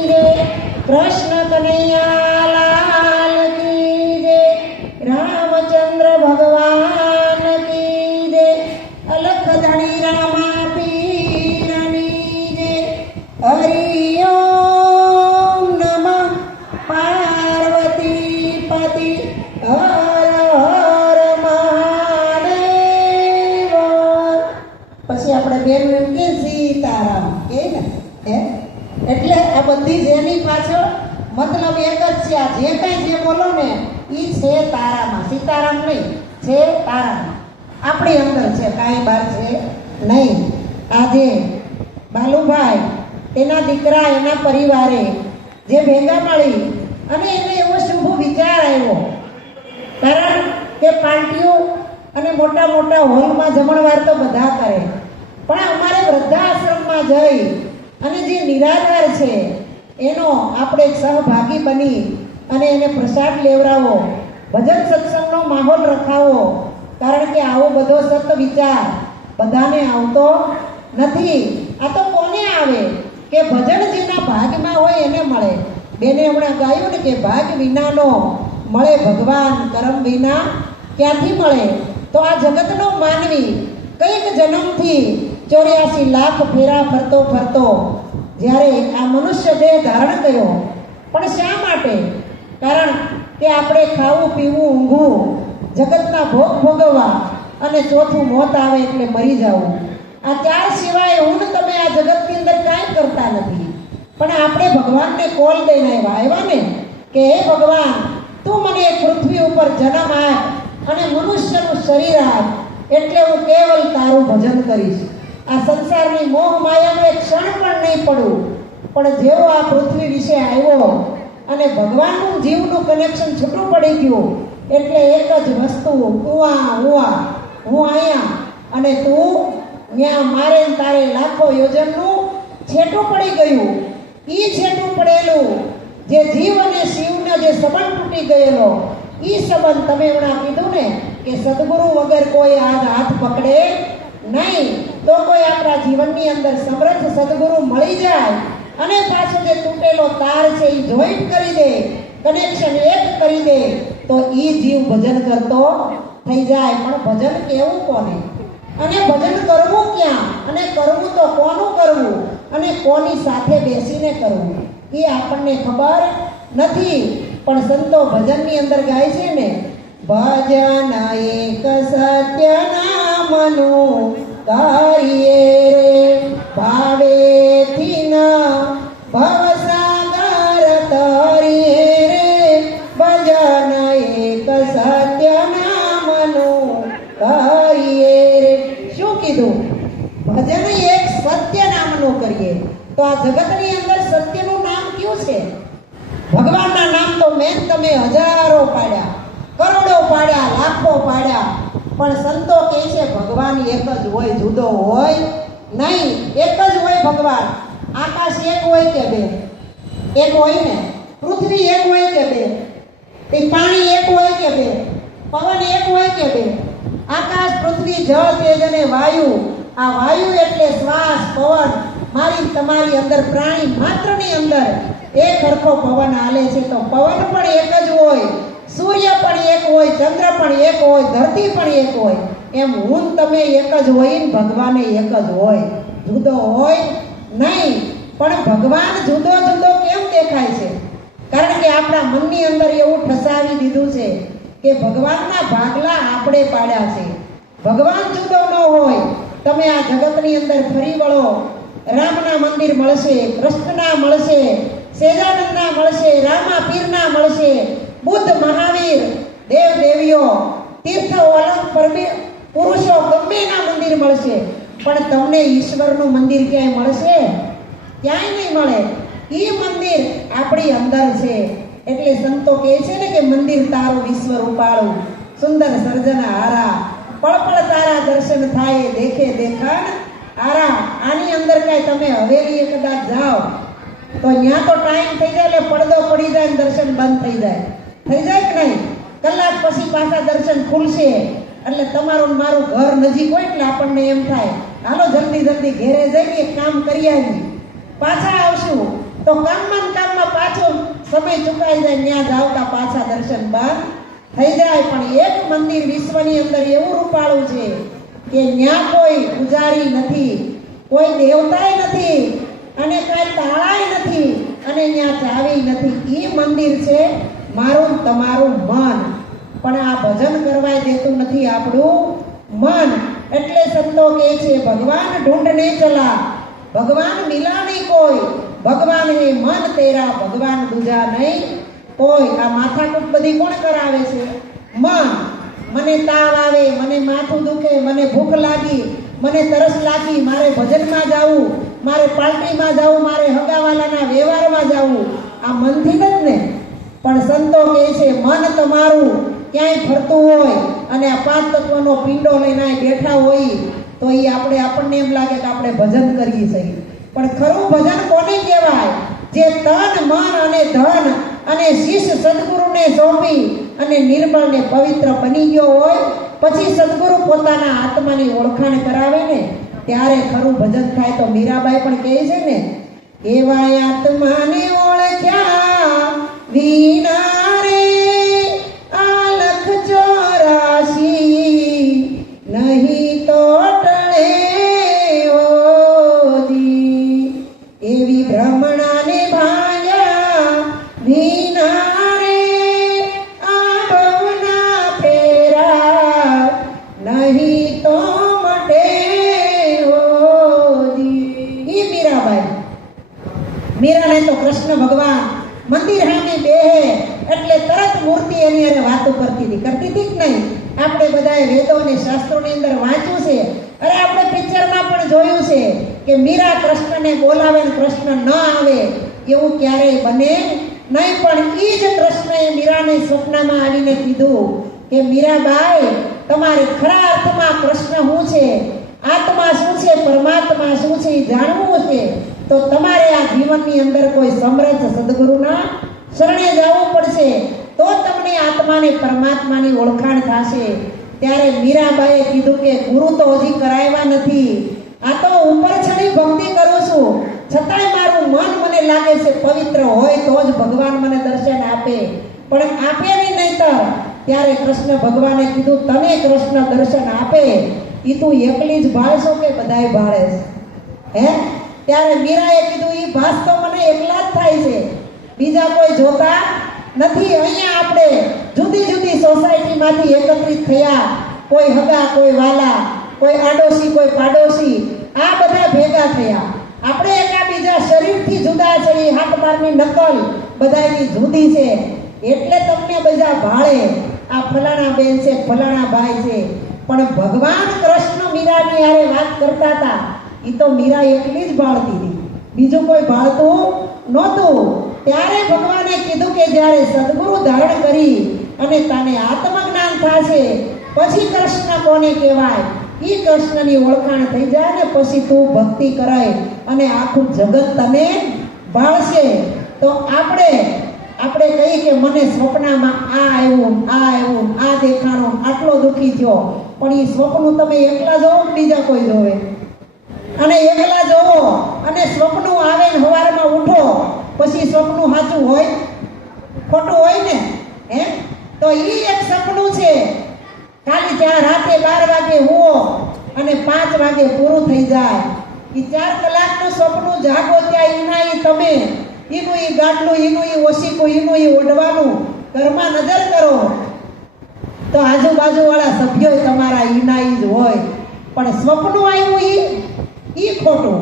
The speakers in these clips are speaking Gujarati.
કૃષ્ણ કનૈયા લાલ કી જય, રામચંદ્ર ભગવાન કી જય, અલખ ધણી રામા પીરની જય. હરિ ઓમ નમઃ પાર્વતી પતિ હર હર મહાદેવ. પછી આપણે બેન એમ કે સીતારામ કે ને એટલે આ બધી જેની પાછળ મતલબ એક જ છે. આ જે કાંઈ જે બોલો ને એ છે તારામાં, સીતારામ નહીં, છે તારામાં, આપણી અંદર છે, કાંઈ બહાર છે નહીં. આજે બાલુભાઈ તેના દીકરા એના પરિવારે જે ભેગા મળી અને એને એવો શુભ વિચાર આવ્યો, કારણ કે પાર્ટીઓ અને મોટા મોટા હોલમાં જમણવાર તો બધા કરે, પણ અમારે વૃદ્ધાશ્રમમાં જઈ અને જે નિરાધાર છે એનો આપણે સહભાગી બની અને એને પ્રસાદ લેવડાવો, ભજન સત્સંગનો માહોલ રખાવો. કારણ કે આવો બધો સત વિચાર બધાને આવતો નથી. આ તો કોને આવે કે ભજન જેના ભાગમાં હોય એને મળે. બેને હમણાં ગાયું ને કે ભાગ વિનાનો મળે ભગવાન, કરમ વિના ક્યાંથી મળે? તો આ જગતનો માનવી કઈક જન્મથી 84 લાખ ફેરા ફરતો ફરતો જ્યારે આ મનુષ્ય દેહ ધારણ કર્યો. પણ શા માટે? કારણ કે આપણે ખાવું પીવું ઊંઘવું, જગતના ભોગ ભોગવવા અને ચોથું મોત આવે એટલે મરી જવું. આ ચાર સિવાય હું તમે આ જગતની અંદર કાંઈ કરતા નથી. પણ આપણે ભગવાનને કોલ દઈને આવ્યા ને કે હે ભગવાન, તું મને પૃથ્વી ઉપર જન્મ આપ અને મનુષ્યનું શરીર આપ, એટલે હું કેવલ તારું ભજન કરીશ. આ સંસારની મોહ માયાનો એક ક્ષણ પણ નહીં પડું. પણ જેવો આ પૃથ્વી વિશે આવ્યો અને ભગવાનનું જીવનું કનેક્શન છૂટું પડી ગયું, એટલે એક જ વસ્તુ, હું અહીંયા અને તું ત્યાં, મારે તારે લાખો યોજનનું છેટું પડી ગયું. એ છેટું પડેલું જે જીવ અને શિવનો જે સંબંધ તૂટી ગયેલો, એ સંબંધ તમે હમણાં કીધું ને કે સદગુરુ વગર કોઈ આજ હાથ પકડે નહીં. તો કોઈ આપણા જીવનની અંદર સમર્થ સદગુરુ મળી જાય અને પાછો જે તૂટેલો તાર છે એ જોઈન્ટ કરી દે, કનેક્શન એક કરી દે, તો એ જીવ ભજન કરતો થઈ જાય. પણ ભજન કેવું કોને અને ભજન કરવું ક્યાં અને કરવું તો કોનું કરવું અને કોની સાથે બેસીને કરવું એ આપણને ખબર નથી. પણ સંતો ભજનની અંદર ગાય છે ને, ભજન એક સત્ય નામનું કરીએ રે, ભાવેથી ના ભવસાગર તરીએ રે, ભજન એક સત્ય નામનું કરીએ રે. શું કીધું? ભજન એક સત્ય નામનું કરીએ. તો આ જગતની અંદર સત્યનું નામ કયું છે? ભગવાનના નામ તો મેં તમે હજારો પાડ્યા, કરોડો પાડ્યા, લાખો પાડ્યા, પણ સંતો કહે છે ભગવાન એક જ હોય, જુદો હોય નહીં. એક જ હોય ભગવાન. આકાશ એક હોય કે બે? એક હોય ને. પૃથ્વી એક હોય કે બે? એ પાણી એક હોય કે બે? પવન એક હોય કે બે? આકાશ, પૃથ્વી, જળ, તેજ અને વાયુ. આ વાયુ એટલે શ્વાસ, પવન. મારી તમારી અંદર, પ્રાણી માત્રની અંદર એક હરખો પવન હાલે છે. તો પવન પણ એક જ હોય, સૂર્ય પણ એક હોય, ચંદ્ર પણ એક હોય, ધરતી પણ એક હોય. એમ હું તમે એક જ હોય ને ભગવાને એક જ હોય, જુદો હોય નહીં. પણ ભગવાન જુદો જુદો કેમ દેખાય છે? કારણ કે આપણા મનની અંદર એવું ઠસાવી દીધું છે કે ભગવાનના ભાગલા આપણે પાડ્યા છે. ભગવાન જુદો ન હોય. તમે આ જગતની અંદર ફરી વળો, રામના મંદિર મળશે, કૃષ્ણના મળશે, સેજાનંદના મળશે, રામા પીરના મળશે, બુદ્ધ, મહાવીર, દેવ દેવીઓ, તીર્થ, અલંગ પુરુષો ગમેના મંદિર મળશે. પણ તમને ઈશ્વરનું મંદિર ક્યાંય મળશે? ક્યાંય નહીં મળે. એ મંદિર આપણી અંદર છે. એટલે સંતો કહે છે ને કે મંદિર તારું વિશ્વ રૂપાળું, સુંદર સર્જન હારા, પળપળ તારા દર્શન થાય, દેખે દેખાણ હારા. આની અંદર કાંઈ તમે હવેલીએ કદાચ જાઓ તો ત્યાં તો ટાઈમ થઈ જાય એટલે પડદો પડી જાય, દર્શન બંધ થઈ જાય. થઈ જાય કે નહીં? કલાક પછી પાછા દર્શન ખુલશે. એટલે તમારું મારું ઘર નજીક હોય એટલે આપણને એમ થાય હાલો જલ્દી જલ્દી ઘેરે જઈને એક કામ કરી આવી, પાછા આવશું. તો તો કામમાં ને કામમાં પાછો સમય ચૂકાઈ જાય, ત્યાં જ આવતા પાછા દર્શન બંધ થઈ જાય. પણ એક મંદિર વિશ્વની અંદર એવું રૂપાળું છે કે ત્યાં કોઈ પૂજારી નથી, કોઈ દેવતાય નથી, અને કાંઈ તાળાય નથી, અને ત્યાં ચાવી નથી. એ મંદિર છે મારું તમારું મન. પણ આ ભજન કરવાય દેતું નથી આપણું મન. એટલે સંતો કહે છે ભગવાન ઢૂંઢને ચલા, ભગવાન મિલા નહીં કોઈ, ભગવાન હે મન તેરા, ભગવાન દૂજા નહીં કોઈ. આ માથાકૂટ બધી કોણ કરાવે છે? મન. મને તાવ આવે, મને માથું દુખે, મને ભૂખ લાગી, મને તરસ લાગી, મારે ભજનમાં જવું, મારે પાર્ટીમાં જવું, મારે હગાવાલાના વ્યવહારમાં જવું, આ મનથી જ ને. પણ સંતો કહે છે મન તમારું ક્યાંય ફરતું હોય અને આ પાંચ તત્વનો પિંડો લઈને બેઠા હોય તો એ આપણને એમ લાગે કે આપણે ભજન કરીએ છીએ. પણ ખરું ભજન કોને કહેવાય? જે તન મન અને ધન અને શિષ્ય સદગુરુને સોંપી અને નિર્મળ ને પવિત્ર બની ગયો હોય, પછી સદગુરુ પોતાના આત્માની ઓળખાણ કરાવે ને ત્યારે ખરું ભજન થાય. તો મીરાબાઈ પણ કહે છે ને, એવા આત્માને ઓળખ્યા વિના રે આ લખ 84 નહીં તો ટળે ઓજી. એવી ભ્રમણાને ભાંગ્યા વિના રે આ ભવના ફેરા નહીં તો મટે ઓજી. ઈ મીરાબાઈ. મીરાને તો કૃષ્ણ ભગવાન મંદિર સામે બેહે એટલે તરત મૂર્તિ એની અરે વાતો કરતી હતી કે નહીં? આપણે બધાએ વેદો અને શાસ્ત્રોની અંદર વાંચ્યું છે, અરે આપણે પિક્ચરમાં પણ જોયું છે કે મીરા કૃષ્ણને બોલાવે ને કૃષ્ણ ન આવે, એવું ક્યારેય બને નહીં. પણ એ જ કૃષ્ણએ મીરાને સ્વપ્નમાં આવીને કીધું કે મીરાબાઈ, તમારે ખરા અર્થમાં કૃષ્ણ શું છે, આત્મા શું છે, પરમાત્મા શું છે એ જાણવું છે તો તમારે આ જીવનની અંદર કોઈ સમર્થ સદગુરુના શરણે જવું પડશે, તો તમને આત્માને પરમાત્માની ઓળખાણ થશે. ત્યારે મીરાબાઈએ કીધું કે ગુરુ તો હજી કરાવ્યા નથી, આ તો ઉપર છડી ભક્તિ કરું છું, છતાંય મારું મન મને લાગે છે પવિત્ર હોય તો જ ભગવાન મને દર્શન આપે, પણ આપે નહીં તો. ત્યારે કૃષ્ણ ભગવાને કીધું તને કૃષ્ણ દર્શન આપે એ તું એકલી જ ભાળશો કે બધાય ભાળે હે? ત્યારે મીરાએ કીધું એ ભાસ તો મને એકલા જ થાય છે, બીજા કોઈ જોતા નથી. અહીંયા આપણે જુદી જુદી સોસાયટીમાંથી એકત્રિત થયા, કોઈ હગા, કોઈ વાલા, કોઈ આડોશી, કોઈ પાડોશી, આ બધા ભેગા થયા. આપણે એકાબીજા શરીરથી જુદા છે, હાથ બારની નકલ બધાની જુદી છે, એટલે તમને બધા ભાળે આ ફલાણા બેન છે, ફલાણા ભાઈ છે. પણ ભગવાન કૃષ્ણ મીરાની હારે વાત કરતા હતા એ તો મીરા એકલી જ ભાળતી હતી, બીજું કોઈ ભાળતું નહોતું. ત્યારે ભગવાને કીધું કે જ્યારે સદગુરુ ધારણ કરી અને તને આત્મજ્ઞાન થશે પછી કૃષ્ણ કોને કહેવાય એ કૃષ્ણની ઓળખાણ થઈ જાય ને પછી તું ભક્તિ કરાય અને આખું જગત તને ભાળશે. તો આપણે કહીએ કે મને સ્વપ્નમાં આ આવ્યું, આ દેખાણું, આટલો દુઃખી થયો, પણ એ સ્વપ્ન તમે એકલા જોવો કે બીજા કોઈ જોવે? અને એકલા જોવો અને સ્વપ્ન આવે ને સવારમાં ઉઠો પછી સ્વપ્ન સાચું હોય ખોટું હોય ને હે? તો એ એક સપનું છે. ખાલી ત્યાં રાતે 12 વાગે હુઓ અને 5 વાગે પૂરું થઈ જાય. એ 4 કલાકનું સપનું જાગો ત્યાં ઈનાઈ તમે એનું એ ગાડલું, એનું એ ઓશીકું, એનું એ ઓઢવાનું ઘરમાં નજર કરો તો આજુબાજુવાળા સભ્યો તમારા ઈનાઈ જ હોય, પણ સ્વપ્ન આવ્યું એ ખોટું.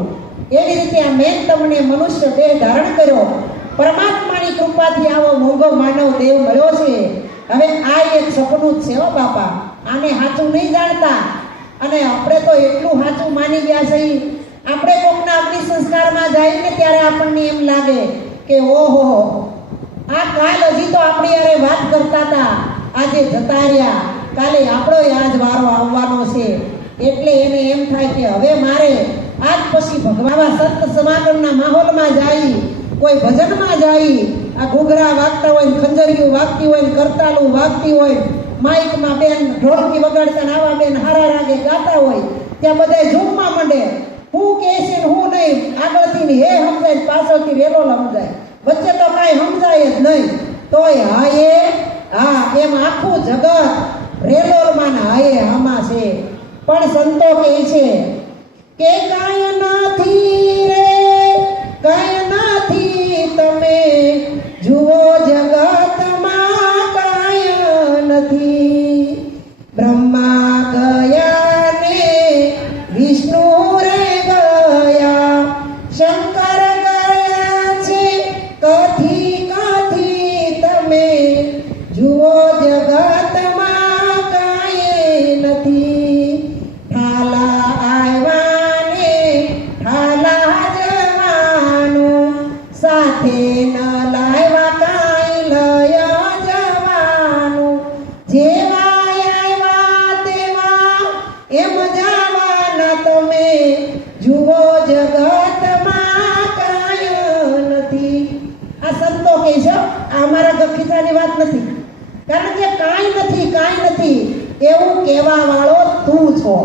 એવી રીતે આ મેં તમને મનુષ્ય દેહ ધારણ કર્યો, પરમાત્માની કૃપાથી આવો મોંઘો માનવ દેવ મળ્યો છે. હવે આ એક સપનું જ છે હો બાપા, આને સાચું નહીં જાણતા. અને આપણે તો એટલું સાચું માની ગયા છે. આપણે કોકના અગ્નિ સંસ્કારમાં જાય ને ત્યારે આપણને એમ લાગે કે ઓહો આ કાલ હજી તો આપણી યારે વાત કરતા હતા, આજે જતા રહ્યા, કાલે આપણો આજ વારો આવવાનો છે. એટલે એને એમ થાય કે હવે મારે આજ પછી ભગવાન સંત સમાગમના માહોલમાં જાય, કોઈ ભજનમાં જાય, આ ઘૂઘરા વાગતા હોય, ખંજરીઓ વાગતી હોય, કરતાલું વાગતી હોય, માઇકમાં બેન ઢોલકી વગાડતા આવા બેન હારા રાગે ગાતા હોય, ત્યાં બધા ઝૂમમાં માંડે હું કહે છે ને હું નહીં, આગળથી ને હે સમજાય, પાછળથી રેલો સમજાય, વચ્ચે તો કાંઈ સમજાય જ નહીં. તોય હા એમ આખું જગત રેલોરમાં ને હાયે હામાં છે. પણ સંતો કહે છે કે કાંઈ નથી રે, કાંઈ નથી, તમે જુઓ જગતમાં કાંઈ નથી. બ્રહ્મા ગયા ને વિષ્ણુ રે ગયા, શંકર ગયા છે કથી કથી, તમે જુઓ જગતમાં કાંઈ નથી. ઠાલા આવ્યા ને ઠાલા જવાનું, સાથે ન લાવ્યા કાંઈ લય જવાનું. જેવા આવ્યા તેવા એમ જવાના, તમે જુઓ જગતમાં કાંઈ નથી. આ સંતો કહે છે, આ અમારા ગખીસાની વાત નથી. કારણ કે કાંઈ નથી એવું કહેવા વાળો તું છો.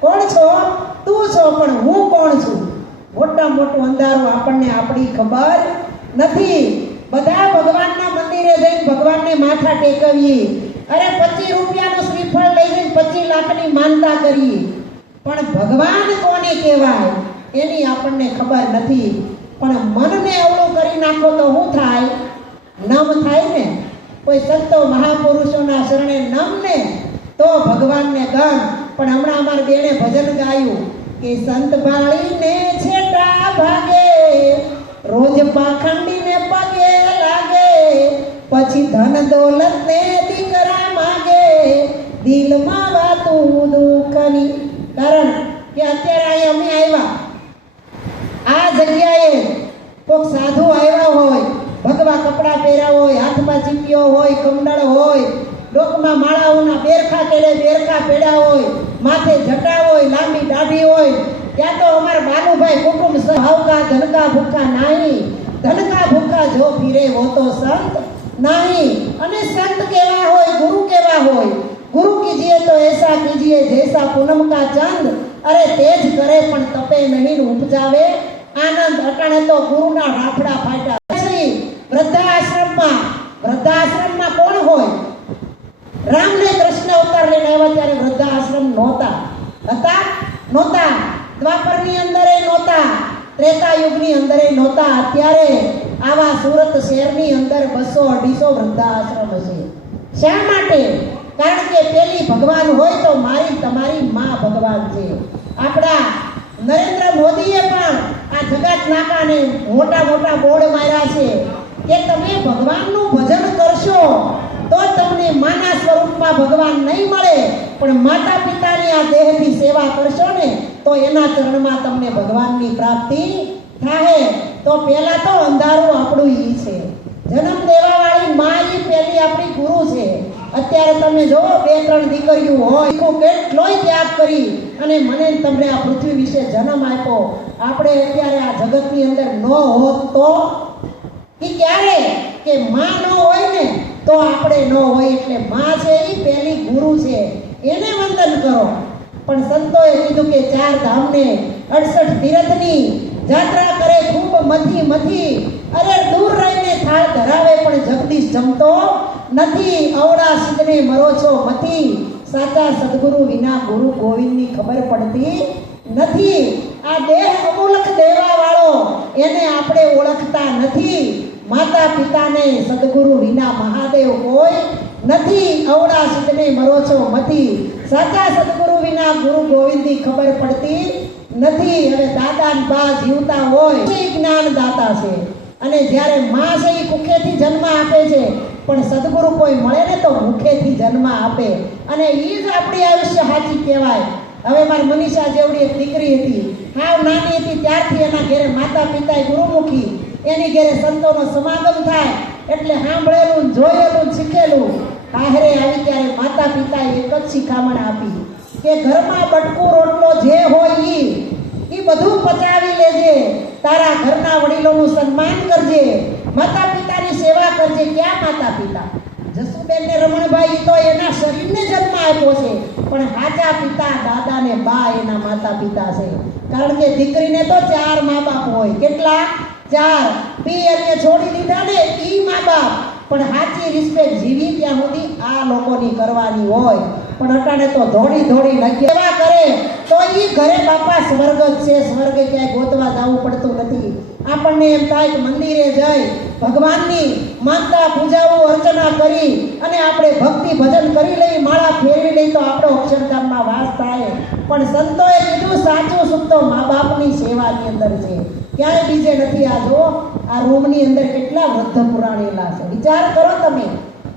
કોણ છો? તું છો. પણ હું કોણ છું? મોટા મોટું અંધારું આપણને આપણી ખબર નથી. બધા ભગવાનના મંદિરે જઈને ભગવાનને માથા ટેકવીએ, અરે 25 રૂપિયાનું શ્રીફળ લઈ જઈને 25 લાખની માનતા કરીએ, પણ ભગવાન કોને કહેવાય એની આપણને ખબર નથી. પણ મનને અવળું કરી નાખો તો શું થાય? નમ થાય ને. કોઈ સંતો મહાપુરુષોના શરણે નમ ને તો ભગવાનને ગમ. પણ હમણાં અમારી બેને ભજન ગાયું કે સંત ભાળીને છેટા ભાગે, રોજ પાખંડીને પગે લાગે, પછી ધન દોલત ને દીકરા માગે, દિલમાં વાતું દુઃખની. કારણ કે અત્યારે અમે આવ્યા આ જગ્યાએ કોઈક સાધુ આવ્યા હોય, ભગવા કપડાં પહેર્યા હોય, હાથમાં ચીપિયો હોય, કમંડળ હોય, ડોકમાં માળાઓના બેરખા પડ્યા હોય, માથે જટા હોય, લાંબી દાઢી હોય, ત્યાં તો અમારા બાલુભાઈ કુટુંબ સહાવકા ધનકા ભૂખા નહીં, ધનકા ભૂખા જો ફીરે હો તો સંત નહીં. અને સંત કેવા હોય, ગુરુ કેવા હોય? ગુરુ કીજીએ તો એસા કીજીએ જૈસા પૂનમ કા ચંદ, અરે તેજ કરે પણ તપે નહીં ઉપજાવે આનંદ. અટાણે તો ગુરુના રાફડા ફાટ્યા. વૃદ્ધાશ્રમમાં કોણ હોય? રામને કૃષ્ણ અવતાર લઈને આવ્યા ત્યારે વૃદ્ધાશ્રમ નહોતા. દ્વાપરની અંદર નહોતા, ત્રેતા યુગની અંદર નહોતા. અત્યારે આવા સુરત શહેરની અંદર 200-250 વૃદ્ધાશ્રમ છે. શા માટે? કારણ કે પેલી ભગવાન હોય તો મારી તમારી માં ભગવાન છે. આપણા નરેન્દ્ર મોદીએ પણ આ જગત નાકાને મોટા મોટા બોર્ડ માર્યા છે કે તમે ભગવાનનું ભજન કરશો તો તમને માના સ્વરૂપમાં ભગવાન નહીં મળે, પણ માતા પિતાની આ દેહની સેવા કરશો ને તો એના ચરણમાં તમને ભગવાનની પ્રાપ્તિ થાય. તો પહેલા તો અંધારું આપણું ઈ છે. જન્મ દેવા વાળી માં ઈ પહેલી આપણી ગુરુ છે. અત્યારે તમે જો 2-3 દીકરીઓ હોય, કેટલોય ત્યાગ કરી અને મને તમને આ પૃથ્વી વિશે જન્મ આપ્યો. આપણે અત્યારે આ જગતની અંદર ન હોત તો એ ક્યારે કે માં ન હોય ને તો આપણે ન હોય. એટલે માં છે એ પહેલી ગુરુ છે, એને વંદન કરો. પણ સંતોએ કીધું કે 4 ધામને 68 તીર્થની જાત્રા કરે ખૂબ મથી. અરે દૂર રહીને થાળ ધરાવે પણ જગદીશ જમતો નથી. અવળા સિદ્ધને મરો છો મથી, સાચા સદગુરુ વિના ગુરુ ગોવિંદની ખબર પડતી નથી. આ દેહ અમૂલક દેવા વાળો એને આપણે ઓળખતા નથી. માતા પિતાને સદગુરુ વિના મહાદેવ કોઈ નથી. અવળા સિદ્ધને મરો છો મથી, સાચા સદગુરુ વિના ગુરુ ગોવિંદની ખબર પડતી નથી. હવે દાદા ને બા જીવતા હોય એ જ્ઞાન દાતા છે, અને જ્યારે માં છે એ કુખેથી જન્મ આપે છે, પણ સદગુરુ કોઈ મળે ને તો મુખેથી જન્મ આપે. અને એ જ આપણી આયુષ્ય સાચી કહેવાય. હવે મારી મનીષા જેવડી એક દીકરી હતી, હાવ નાની હતી ત્યારથી એના ઘેરે માતા પિતાએ ગુરુમુખી, એની ઘેરે સંતોનો સમાગમ થાય એટલે સાંભળેલું, જોયેલું, શીખેલું. આહરે આવી ત્યારે માતા પિતાએ એક જ શિખામણ આપી કે ઘરમાં બટકું રોટલો જે હોય એ બધું પચાવી લેજે, તારા ઘરના વડીલોનું સન્માન કરજે, માતા પિતાની સેવા કરજે. ક્યાં માતા પિતા? જસુબેન ને રમણભાઈ તો એના શરીરને જન્મ આપ્યો છે, પણ સાચા પિતા દાદા ને બા એના માતા પિતા છે. કારણ કે દીકરીને તો 4 મા બાપ હોય. કેટલા? 4. પિયરને છોડી દીધા ને ઈ મા બાપ, પણ સાચી રિસ્પેક્ટ જીવી ત્યાં સુધી આ લોકોની કરવાની હોય. પણ અટાણે તો ધોડી ધોડી સેવા કરે તો ઈ ઘરે બાપા સ્વર્ગ જ છે. સ્વર્ગે ક્યાંય ગોતવા જવું પડતું નથી. આપણને એમ થાય કે મંદિરે જઈ ભગવાનની માનતા પૂજાઓ અર્ચના કરી અને આપણે ભક્તિ ભજન કરી લઈ, માળા ફેરવી લઈ તો આપણો અક્ષરધામમાં વાસ થાય. પણ સંતોએ કીધું સાચું સુખ તો મા બાપની સેવાની અંદર છે, ક્યાંય બીજે નથી. આ જો આ રૂમની અંદર કેટલા વૃદ્ધ પુરાણેલા છે. વિચાર કરો તમે,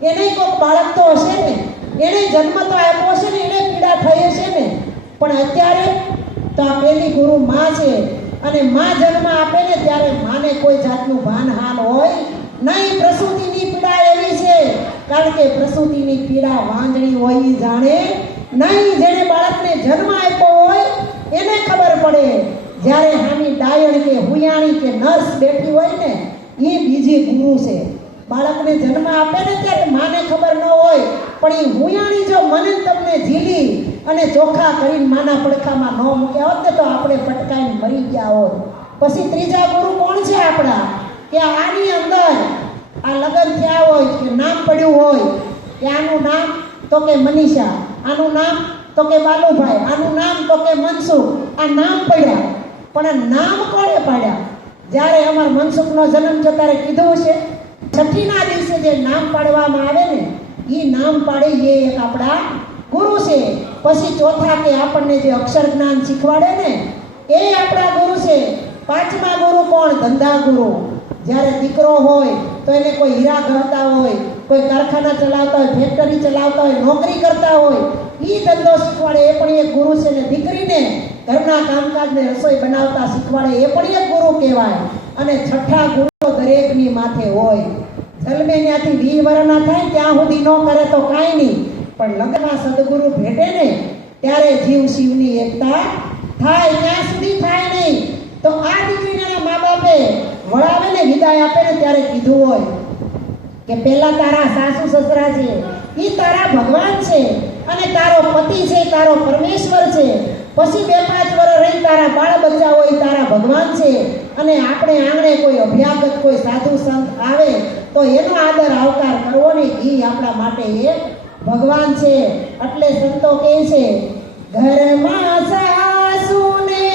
એને કોઈક બાળક તો હશે ને, એને જન્મ તો આપ્યો હશે ને, એને પીડા થઈ હશે ને. પણ અત્યારે તો આ પેલી ગુરુ માં છે, અને માં જન્મ આપે ને ત્યારે માને કોઈ જાતનું ભાન હાલ હોય નહીં. પ્રસૂતિની પીડા એવી છે, કારણ કે પ્રસૂતિની પીડા વાંજણી હોય ઈ જાણે નહીં. જેને બાળકને જન્મ આપ્યો હોય એને ખબર પડે. જ્યારે હાની ડાયણ કે હુયાણી કે નર્સ બેઠી હોય ને, એ બીજી ગુરુ છે. બાળકને જન્મ આપે ને ત્યારે માને ખબર ન હોય, પણ એ હુયાણી જો મને તમને ઝીલી અને ચોખ્ખા કરીને માના પડખામાં ન મૂક્યા હોત ને તો આપણે પટકાઈને મરી ગયા હોત. પછી ત્રીજા ગુરુ કોણ છે આપણા? કે આની અંદર આ લગ્ન થયા હોય કે નામ પડ્યું હોય કે આનું નામ તો કે મનીષા, આનું નામ તો કે બાલુભાઈ, આનું નામ તો કે મનસુખ. આ નામ પડ્યા, પણ નામ કોણે પાડ્યા? જ્યારે અમાર મનસુખનો જન્મ થયો ત્યારે કીધું છે છઠ્ઠીના દિવસે જે નામ પાડવામાં આવે ને એ નામ પાડે એ એક આપણા ગુરુ છે. પછી ચોથા કે આપણને જે અક્ષર જ્ઞાન શીખવાડે ને એ આપણા ગુરુ છે. પાંચમા ગુરુ કોણ? ધંધા ગુરુ. જ્યારે દીકરો હોય તો એને કોઈ હીરા ગણતા હોય, કોઈ કારખાના ચલાવતા હોય, ફેક્ટરી ચલાવતા હોય, નોકરી કરતા હોય, એ ધંધો શીખવાડે એ પણ એક ગુરુ છે. ને દીકરીને ઘરના કામકાજને રસોઈ બનાવતા શીખવાડે એ પણ એક ગુરુ કહેવાય. અને છઠ્ઠા ગુરુ દરેકની માથે હોય. જન્મે ત્યાંથી 20 વર્ષના થાય ત્યાં સુધી ન કરે તો કાંઈ નહીં, પણ લગ્નમાં સદગુરુ ભેટે ને ત્યારે જીવ શિવની એકતા થાય. ત્યાં સુધી થાય નહીં. તો આ દીકરીના મા બાપે વળાવે ને વિદાય આપે ને ત્યારે કીધું હોય કે પહેલા તારા સાસુ સસરા છે એ તારા ભગવાન છે, અને તારો પતિ છે તારો પરમેશ્વર છે. પછી 2-5 વર્ષ રહી તારા બાળ બચ્ચા હોય તારા ભગવાન છે. અને આપણે આંગણે કોઈ અભ્યાગત કોઈ સાધુ સંત આવે તો એનો આદર આવકાર કરવો ને એ આપણા માટે એક ભગવાન છે. એટલે સંતો કહે છે ઘરમાં સાસુને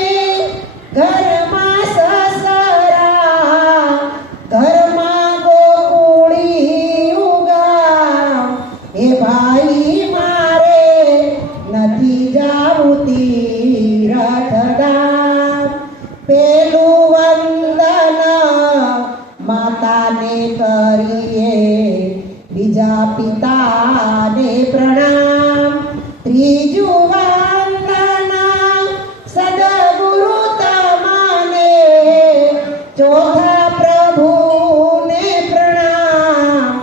ઘરમાં સસરા, ઘરમાં ગોકુળી ઉગામ, એ ભાઈ મારે નથી જાવું તીરથધામ. પેલું વંદન માતાને કરીએ, બીજા પિતાને પ્રણામ, ત્રીજું વંદન સદગુરુ તમને, ચોથા પ્રભુને પ્રણામ.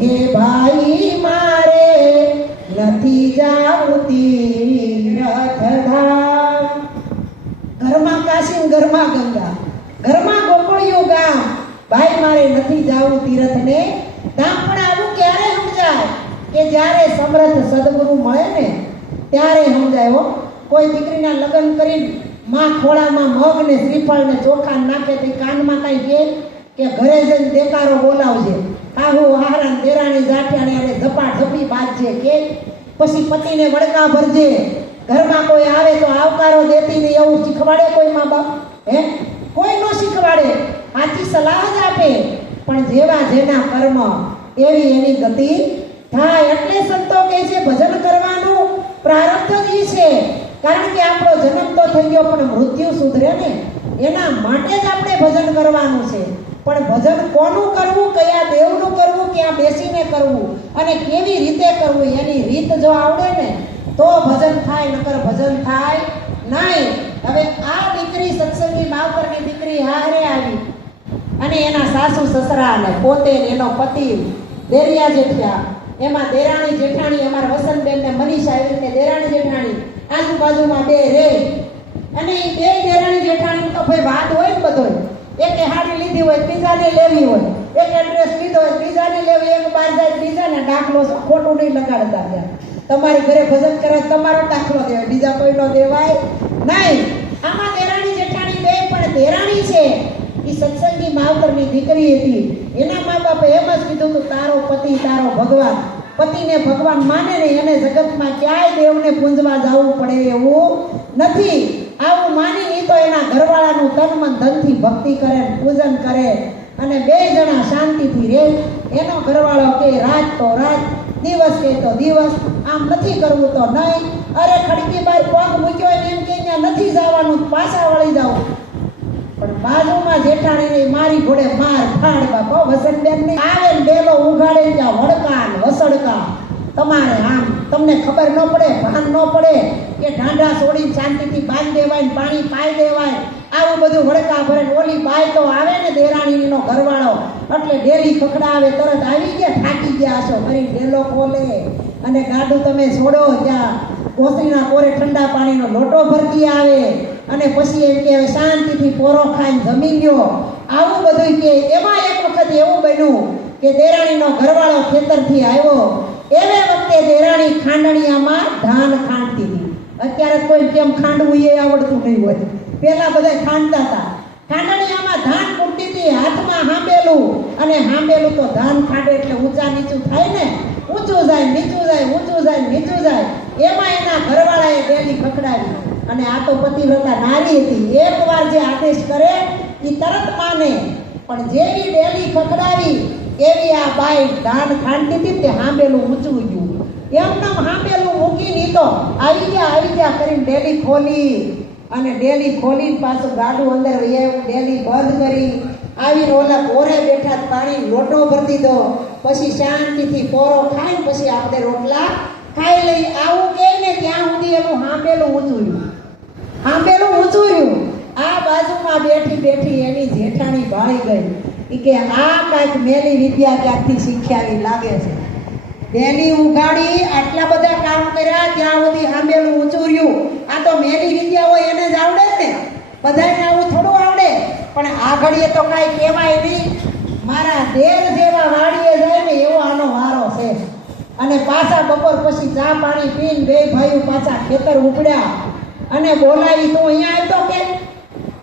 હે ભાઈ મારે નથી જાવું તીરથધામ. ઘરમાં કાશી, ઘરમાં ગંગા, ઘરમાં ગોકુળિયું ગામ, ભાઈ મારે નથી જાવું તીરથને ધામ. પણ આવું ક્યારે સમજાય? કે જ્યારે સમર્થ સદગુરુ મળે ને ત્યારે સમજાય. હો, કોઈ દીકરીના લગ્ન કરીને માં ખોળામાં મગ ને શ્રીફળ ને ચોખા નાખે તો કાનમાં કાંઈ કે ઘરે જઈને દેકારો બોલાવજે, આહુ હારા દેરાણી જાઠિયાણી અને ઝપાટ ઝપી બાજજે કે પછી પતિને વડકા ભરજે, ઘરમાં કોઈ આવે તો આવકારો દેતી નહીં, એવું શીખવાડે કોઈ મા બાપ? હે, કોઈ ન શીખવાડે. સાચી સલાહ જ આપે, પણ જેવા જેના કર્મ એવી એની ગતિ થાય. એટલે સંતો કહે છે ભજન કરવાનું પ્રારબ્ધ જ ઈ છે. કારણ કે આપણો જન્મ તો થઈ ગયો, પણ મૃત્યુ સુધરે ને એના માટે જ આપણે ભજન કરવાનું છે. પણ ભજન કોનું કરવું, કયા દેવનું કરવું, ક્યાં બેસીને કરવું અને કેવી રીતે કરવું, એની રીત જો આવડે ને તો ભજન થાય, નકર ભજન થાય નહીં. હવે આ દીકરી સત્સંગી માવતરની દીકરી હારે આવી અને એના સાસુ સસરા ને પોતે એનો પતિ દેરિયા જેઠિયા, એમાં દેરાણી જેઠાણી અમારા વસંતબેન ને મનીષા, એવી રીતે દેરાણી જેઠાણી આજુબાજુમાં બે રે. અને એ બે દેરાણી જેઠાણી તો ભાઈ વાત હોય ને બધો, એકે હાડી લીધી હોય બીજાને લેવી હોય, એક એડ્રેસ લીધો હોય બીજાને લેવી, એક બાર જાય બીજાને દાખલો ખોટું નહીં લગાડતા. ત્યાં તમારી ઘરે ભજન કરે તમારો દાખલો દેવાય, બીજા કોઈનો દેવાય નહીં. આમાં દેરાણી જેઠાણી બે પણ દેરાણી છે એ સત્સંગી માવતરની દીકરી હતી. એના મા બાપે એમ જ કીધું તું તારો પતિ તારો ભગવાન. પતિને ભગવાન માને ને એને જગતમાં ક્યાંય દેવને પૂંજવા જવું પડે એવું નથી. આવું માની એ તો એના ઘરવાળાનું તન મન ધનથી ભક્તિ કરે ને પૂજન કરે અને બે જણા શાંતિથી રહે. એનો ઘરવાળો કે રાત તો રાત, દિવસ કે તો દિવસ, આમ નથી કરવું તો નહીં. અરે ખડકી બાર પગ મૂક્યો એમ કે અહીંયા નથી જવાનું, પાછા વળી જાવ. પણ બાજુમાં જેઠાણીને મારી ઘોડે માર ફાડ બાપા વસંતબેન ને આવે ને બેલો ઉઘાડે ત્યાં વડકા ને વસડકા. તમારે આમ તમને ખબર ન પડે, ભાન ન પડે કે ઢાંઢા છોડીને શાંતિથી બાંધી દેવાય ને પાણી પાઈ દેવાય. આવું બધું વડકા ભરે. ઓલી બાય તો આવે ને દેરાણીનો ઘરવાળો એટલે ડેલી ખખડાવે, તરત આવી ગયા, થાકી ગયા હશો ફરી ડેલો ખોલે અને ગાડું તમે છોડો ત્યાં કોસરીના કોરે ઠંડા પાણીનો લોટો ભરતી આવે અને પછી એમ કે શાંતિથી પોરો ખાઈને જમી લ્યો. આવું બધું કે. એમાં એક વખત એવું બન્યું કે દેરાણીનો ઘરવાળો ખેતરથી આવ્યો. એવે વખતે દેરાણી ખાંડણિયામાં ધાન ખાંડતી હતી. અત્યારે કોઈ કેમ ખાંડવું એ આવડતું નહીં હોય, પેલા બધા ખાંડતા હતા. ખાંડણિયામાં ધાન કૂટતી હતી, હાથમાં હાંબેલું, અને હાંબેલું તો ધાન ખાંડે એટલે ઊંચા નીચું થાય ને, ઊંચું જાય નીચું જાય, ઊંચું જાય નીચું જાય. એમાં એના ઘરવાળાએ ડેલી ખખડાવી. અને આ તો પતિવ્રતા નારી હતી, એકવાર જે આદેશ કરે એ તરત માને. પણ જેવી ડેલી ખખડાવી એવી આ બાઈ ધાન ખાંડતી હતી તે હાંબેલું ઊંચું ગયું. એમનામ હાંબેલું મૂકી નીતો આવી ગયા કરીને ડેલી ખોલી અને ડેલી ખોલીને પાછું ગાડું અંદર વૈયાવું, ડેલી બંધ કરી આવીને ઓલા પોરે બેઠા પાણી લોટો ભરી દીધો. પછી શાંતિથી પોરો ખાઈને પછી આપણે રોટલા ખાઈ લઈ. આવું કે ને ત્યાં સુધી એનું હાંબેલું ઊંચું રહ્યું, હાંબેલું ઊંચું રહ્યું. આ બાજુમાં બેઠી બેઠી એની જેઠાણી ભાળી ગઈ. એ કે આ કાંઈક મેલી વિદ્યા ક્યાંકથી શીખ્યાવી લાગે છે. ડેલી ઉગાડી આટલા બધા કામ કર્યા ત્યાં સુધી હાંબેલું ઊંચું રહ્યું. આ તો મેલી વિદ્યા હોય એને જ આવડે ને, બધાને આવું થોડું આવડે. પણ આ ઘડીએ તો કાંઈ કહેવાય નહીં. મારા દેર જેવા વાડીએ જાય ને એવો આનો વારો છે. અને પાછા બપોર પછી ચા પાણી પીને બે ભાઈઓ પાછા ખેતર ઉપડ્યા અને બોલાવી, તું અહીંયા આવતો કે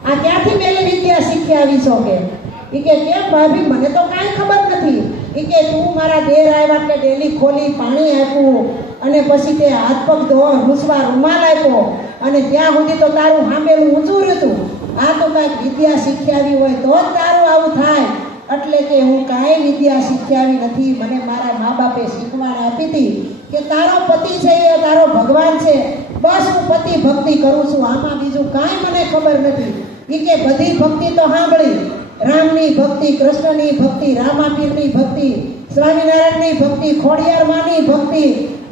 આ ક્યાંથી મેલી વિદ્યા શીખી આવી છો કે? એ કે કેમ ભાભી મને તો કાંઈ ખબર નથી. એ કે તું મારા દેર આવ્યા એટલે ડેલી ખોલી પાણી આપ્યું અને પછી તે હાથ પગ ધોવા રૂસવા રૂમાલ આપ્યો અને ત્યાં સુધી તો તારું હાંબેલું ઊંચું રહ્યું. આ તો કાંઈક વિદ્યા શીખી આવી હોય તો જ તારું આવું થાય. એટલે કે હું કાંઈ વિદ્યા શીખી આવી નથી. મને મારા મા બાપે શીખવાડ આપી હતી કે તારો પતિ છે એ તારો ભગવાન છે, બસ હું પતિ ભક્તિ કરું છું, આમાં બીજું કાંઈ મને ખબર નથી. એ કે બધી ભક્તિ તો સાંભળી, રામની ભક્તિ, કૃષ્ણની ભક્તિ, રામાપીરની ભક્તિ, સ્વામિનારાયણની ભક્તિ, ખોડિયારમાંની ભક્તિ,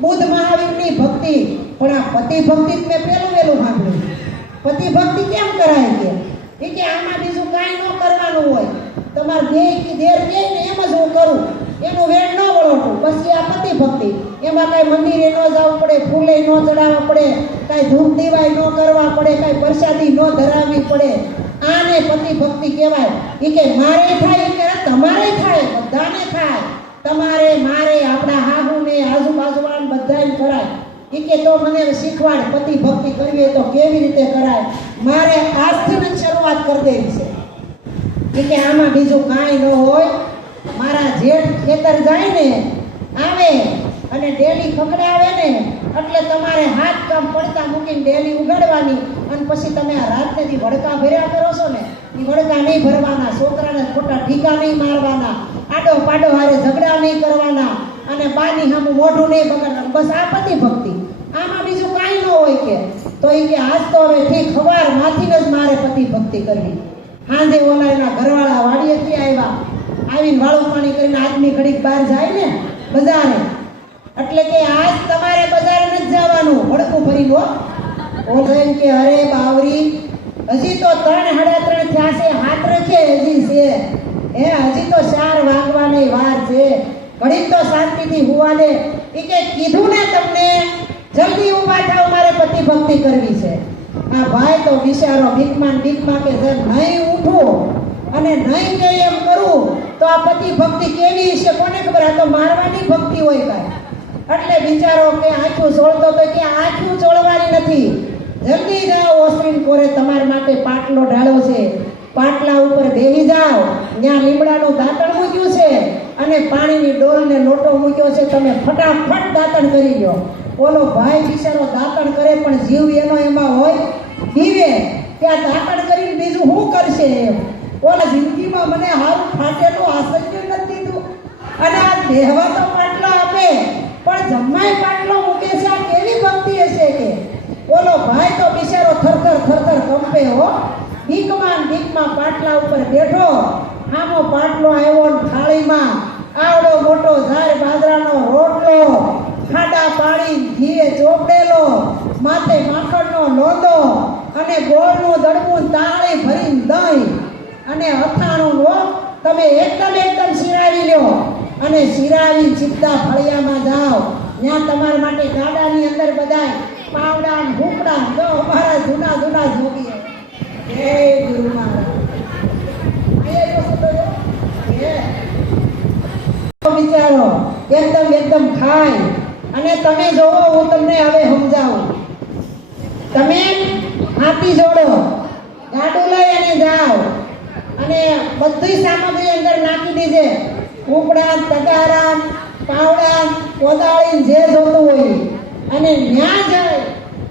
બુદ્ધ મહાવીરની ભક્તિ, પણ આ પતિ ભક્તિ મેં પેલું સાંભળ્યું. પતિ ભક્તિ કેમ કરાય કે? એ કે આમાં બીજું કાંઈ ન કરવાનું હોય, તમારે દેર કે ને એમ જ હું કરું, એનું વેણ ન વળોટું. પછી આ પતિ ભક્તિ, એમાં કાંઈ મંદિરે ન જવું પડે, ફૂલે ન ચડાવવા પડે, કાંઈ ધૂપ દીવાય ન કરવા પડે, કાંઈ પ્રસાદી ન ધરાવવી પડે. આને પતિ ભક્તિ કહેવાય. એ કે મારે થાય, કે તમારે થાય, બધાને થાય, તમારે મારે આપણા હાહુને આજુબાજુવાળાને બધાને કરાય. એ કે તો મને શીખવાડ પતિ ભક્તિ કરવી હોય તો કેવી રીતે કરાય. મારે આજથી જ શરૂઆત કરી દેવી છે. એ કે આમાં બીજું કાંઈ ન હોય. મારા જેઠ ખેતર જાય ને આવે અને ડેલી ખખડાવે ને એટલે તમારે હાથ કામ પડતા મૂકીને ડેલી ઉગાડવાની અને પછી તમે આ રાતનેથી વડકા ભર્યા કરો છો ને એ વડકા નહીં ભરવાના, છોકરાને ખોટા ઠીકા નહીં મારવાના, આડો પાડો હારે ઝઘડા નહીં કરવાના અને બાની સામું મોઢું નહીં બગાડવાનું. બસ આ પતિ ભક્તિ, આમાં બીજું કાંઈ ન હોય કે. તો એ કે આજ તો હવે ઠીક ખબર માંથી જ મારે પતિ ભક્તિ કરવી. સાંજે ઓલાના ઘરવાળા વાડીએથી આવ્યા, આવીને વાળું પાણી કરીને આદમી ઘડીક બહાર જાય ને બજારે, એટલે કે આજ તમારે બજારે નથી જવાનું, વડકું ભરી લો. ઓલો એમ કે અરે બાવરી હજી તો 3:30 થયા છે, હાથ રખે હજી છે, હજી તો 4 વાગવાની વાર છે, ઘડીક તો શાંતિથી હુવા દે. એ કે કીધું ને તમને જલ્દી ઊભા થાવ, મારે પતિ ભક્તિ કરવી છે. આ ભાઈ તો બિચારો બીકમાં કે જેમ નહીં ઉઠું અને નહીં કે એમ કરું તો આ પતિ ભક્તિ કેવી છે કોને ખબર. આ તો મારવાની ભક્તિ હોય કાંઈ. એટલે બિચારો કે આંખું ચોળતો તો કે આંખું ચોળવાની નથી, જલ્દી જાઓ ઓસરીન કોરે તમારા માટે પાટલો ઢાળો છે. પાટલા ઉપર બેહી જાઓ. ત્યાં લીમડાનું દાંતણ મૂક્યું છે અને પાણીની ડોલ ને લોટો મૂક્યો છે. તમે ફટાફટ દાંતણ કરી લો. ઓલો ભાઈ બિચારો દાંતણ કરે પણ જીવ એનો એમાં હોય પીવે ત્યાં દાંતણ કરીને બીજું શું કરશે એમ. ઓલા જિંદગીમાં મને હારું ફાટેલું આશ્ચર્ય નથી દીધું અને આ દેહવા તો પાટલો આપે પણ જમાય પાટલો મૂકે છે. આ કેવી ભક્તિ હશે કે ઓલો ભાઈ તો બિચારો થરથર થરથર કંપે હો. બીકમાં પાટલા ઉપર બેઠો. આમો પાટલો આવ્યો ને થાળીમાં આવડો મોટો ઝાર બાજરાનો રોટલો, ખાડા પાડી ઘીએ ચોપડેલો, માથે માખણનો લોંદો અને ગોળનું દડવું તાળી ભરીને દહીં અને અથાણું લો. તમે એકદમ શિરાવી લ્યો અને શિરાવી સીધા ફળિયામાં જાઓ. ત્યાં તમારા માટે ગાડાની અંદર બધાય પાવડા ને ભૂકડા જો અમારા જૂના જોગી. જય ગુરુ મહારાજ. વિચારો એકદમ ખાય અને તમે જોવો હું તમને હવે સમજાવું. તમે હાથી જોડો, ગાડું લઈ અને જાઓ અને બધી સામગ્રી અંદર નાખી દીજે. ઉપડા, તગારા, પાવડા, કોદાળી જે જોતું હોય અને ન્યા જાય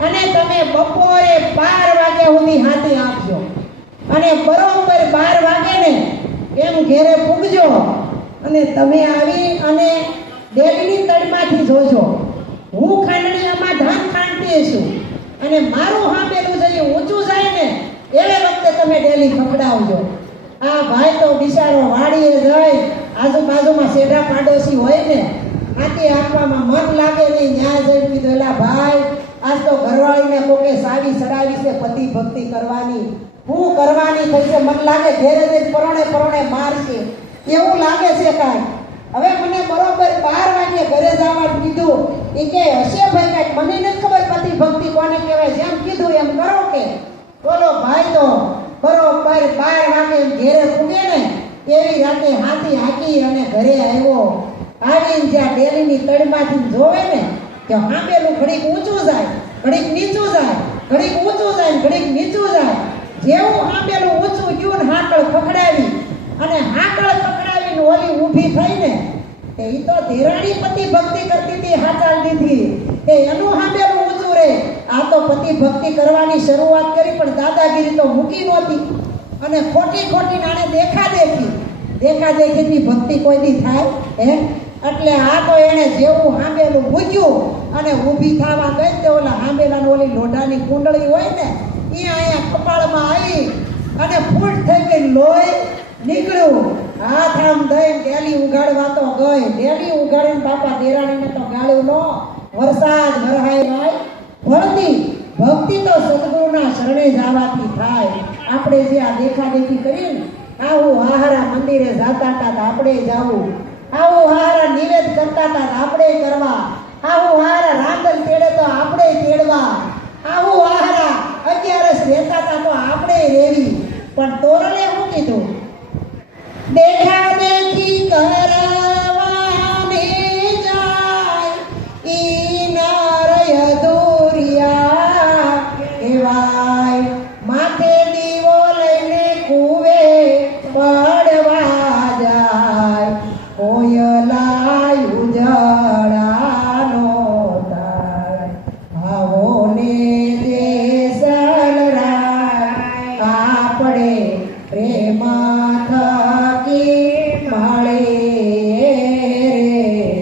અને તમે બપોરે 12 વાગ્યા સુધી હાથી આપજો અને બરોબર 12 વાગે ને એમ ઘેરે પૂગજો અને તમે આવી અને ડેલીની તળમાંથી જોજો. હું ખાંડણીયામાં ધાન ખાંડતી છું અને મારું હાંભેલું જઈ ઊંચું જાય ને એવે વખતે તમે ડેલી ખવડાવજો. આ ભાઈ તો બિચારો વાડીએ જાય, આજુબાજુમાં શેઢા પાડોશી હોય ને હાથી આપવામાં મન લાગે નહીં. ન્યા જઈ કીધું એલા ભાઈ આજ તો ઘરવાળીને કોકે સાવી સડાવી છે, પતિ ભક્તિ કરવાની હું કરવાની થઈ છે. મન લાગે ઘેરે જઈ પરોણે મારશે એવું લાગે છે કાંઈ. હવે મને બરોબર 12 વાગે ઘરે જવાનું કીધું. એ કે હશે ભાઈ કાંઈક મને નથી ખબર પતિ ભક્તિ કોને કહેવાય. જેમ કીધું એમ કરો કે. બોલો ભાઈ તો બરોબર 12 વાગે ઘેરે પૂગે ને એવી રાતે હાથી હાકી અને ઘરે આવ્યો. આવીને જ્યાં ડેલીની તળમાંથી જોવે ને કે હાંભેલું ઘડીક ઊંચું જાય, ઘડીક નીચું જાય, ઘડીક ઊંચું જાય, ઘડીક નીચું જાય. જેવું હાંભેલું ઊંચું ગયું ને હાકળ પકડાવી અને હાકળ પકડાવીને ઓલી ઊભી થઈને એ તો ધીરાણી પતિ ભક્તિ કરતી હતી હાચાલ દીધી કે એનું હાંભેલું ઊંચું રે. આ તો પતિ ભક્તિ કરવાની શરૂઆત કરી પણ દાદાગીરી તો મૂકી નહોતી અને ખોટી નાણે દેખાદેખીની ભક્તિ કોઈ દી થાય હે. એટલે આ તો એને જેવું હાંભેલું મૂક્યું અને ઊભી થવા ગઈ તે ઓલા હાંભેલાની ઓલી લોઢાની કુંડળી હોય ને એ અહીંયા કપાળમાં આવી અને ફૂટ થઈ ગઈ, લોહી નીકળ્યું. હાથ આમ દઈને ડેલી ઉગાડવા તો ગઈ. ડેલી ઉગાડીને બાપા દેરાણીને તો ગાળ્યું નો. વરસાદ વરહાઈ ભાઈ ભળતી ભક્તિ તો સદગુરુના શરણે જવાથી થાય. આપણે જે આ દેખાદેખી કરીને આવું હારા મંદિરે જાતા હતા આપણે જાવું, આવું હારા નિવેદ કરતા હતા આપણે કરવા, આવું હારા રાંધણ તેડે તો આપણે તેડવા, આવું હારા 11 રહેતા હતા તો આપણે રેવી. પણ તોરણે શું કીધું? દેખાદેખી કરવાને જાય ઈ નારય દુરિયા કહેવાય. માથે દીવો લઈને કુવે પડવા જાય, કોયલા ઉજળાનો થાય. આવો ને દેસલ રાય આપણે પ્રેમ થકી મળે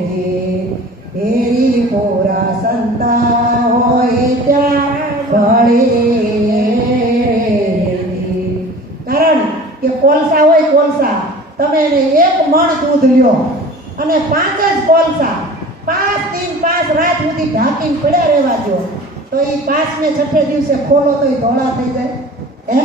રે. પૂરા સંતા હોય ત્યાં ભળે રે. કારણ કે કોલસા હોય કોલસા, તમે એને 1 મણ દૂધ લ્યો અને 5 જ કોલસા 5 દિન 5 રાત સુધી ઢાંકીને પડ્યા રહેવા દો તો એ 5મે 6 દિવસે ખોલો તો એ ધોળા થઈ જાય હે?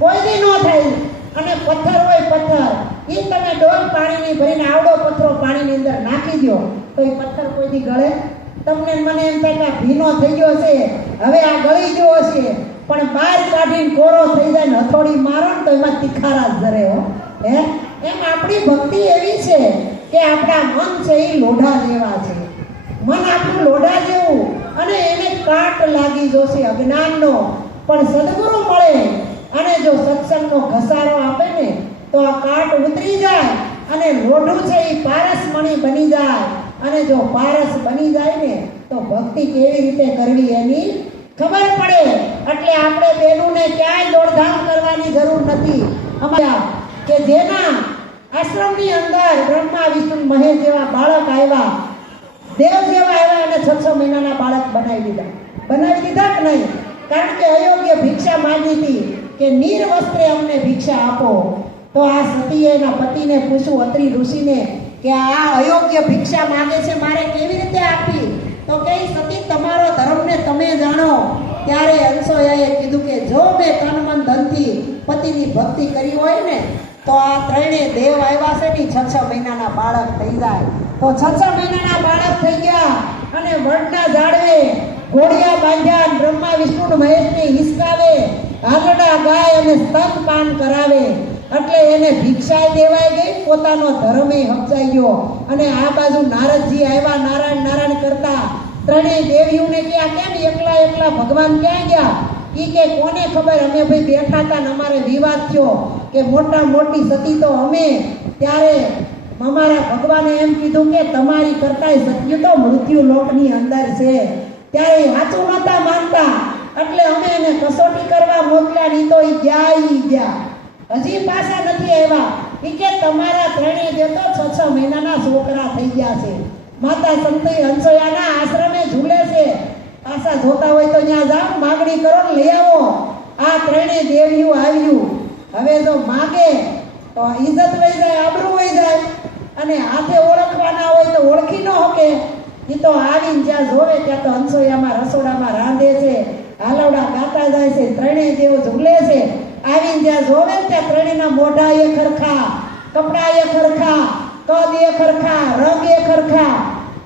કોઈ દી ન થાય. અને પથ્થર હોય પથ્થર એ તમે ડોલ પાણીની ભરીને આવડો પથ્થરો પાણીની અંદર નાખી દો તો એ પથ્થર કોઈ દી ગળે? તમને મને એમ થાય કે ભીનો થઈ ગયો છે, હવે આ ગળી ગયો છે, પણ બહાર કાઢીને કોરો થઈ જાય ને હથોડી મારો ને તો એમાં તીખારા જ જરે હો હે. એમ આપણી ભક્તિ એવી છે કે આપણા મન છે એ લોઢા જેવા છે. મન આપણું લોઢા જેવું અને એને કાટ લાગી જશે અજ્ઞાનનો, પણ સદગુરુ મળે અને જો સત્સંગનો ઘસારો આપે ને તો આ કાટ ઉતરી જાય અને લોઢું છે એ પારસમણી બની જાય. અને જો પારસ બની જાય ને તો ભક્તિ કેવી રીતે કરવી એની ખબર પડે. એટલે આપણે બેનુને ક્યાંય દોડધામ કરવાની જરૂર નથી. અમારા કે જેના આશ્રમની અંદર બ્રહ્મા વિષ્ણુ મહેશ જેવા બાળક આવ્યા, દેવ જેવા આવ્યા અને 6 મહિનાના બાળક બનાવી દીધા કે નહીં? કારણ કે અયોગ્ય ભિક્ષા માંગી હતી કે નિર્વસ્ત્રે અમને ભિક્ષા આપો. તો આ સતીએ એના પતિને પૂછ્યું, અત્રિ ઋષિને, કે આ અયોગ્ય ભિક્ષા માંગે છે, મારે કેવી રીતે આપી? તો કે સતી તમારો ધર્મને તમે જાણો. ત્યારે અંસોયાએ કીધું કે જો મેં તન મન ધનથી પતિની ભક્તિ કરી હોય ને તો આ ત્રણેય દેવ આવ્યા છે ને 6 મહિનાના બાળક થઈ જાય. તો 6 મહિનાના બાળક થઈ ગયા અને વડના ઝાડવે ઘોડિયા બાંધ્યા, બ્રહ્મા વિષ્ણુ મહેશને હિસકાવે, હાલડા ગાય અને સ્તનપાન કરાવે. એટલે એને ભિક્ષાય દેવાઈ ગઈ, પોતાનો ધર્મે હપચાઈ ગયો. અને આ બાજુ નારદજી આવ્યા નારાયણ નારાયણ કરતા. ત્રણેય દેવીઓને ક્યાં કેમ એકલા ભગવાન ક્યાં ગયા? ઈ કે કોને ખબર, અમે ભાઈ બેઠા હતા ને અમારે વિવાદ થયો કે મોટી સતી તો અમે. ત્યારે અમારા ભગવાને એમ કીધું કે તમારી કરતાય સત્ય તો મૃત્યુ લોકની અંદર છે. ત્યારે સાચું નતા માનતા, એટલે અમે એને કસોટી કરવા મોકલ્યા. નહીં તો ઈ ગયા હજી પાછા નથી આવ્યા. ઈ કે તમારા ત્રણેય દેવ તો 6 મહિનાના છોકરા થઈ ગયા છે. માતા સંતઈ હંસોયાના આશ્રમે ઝૂલે છે. પાછા જોતા હોય તો ત્યાં જાઓ, માગણી કરો ને લઈ આવો. આ ત્રણેય દેવીઓ આવ્યું. હવે જો માગે તો ઇજ્જત વહી જાય, આબરૂ વહી જાય. અને હાથે ઓળખવાના હોય તો ઓળખી ન શકે. એ તો આવીને જ્યાં જોવે ત્યાં તો હંસોયામાં રસોડામાં રાંધે છે, હાલવડા ગાતા જાય છે, ત્રણેય દેવો ઝૂલે છે. આવીને જ્યાં જોવે ત્યાં ત્રણેયના મોઢા એ ખરખા, કપડા એ ખરખા, કદ એ ખરખા, રંગ એ ખરખા.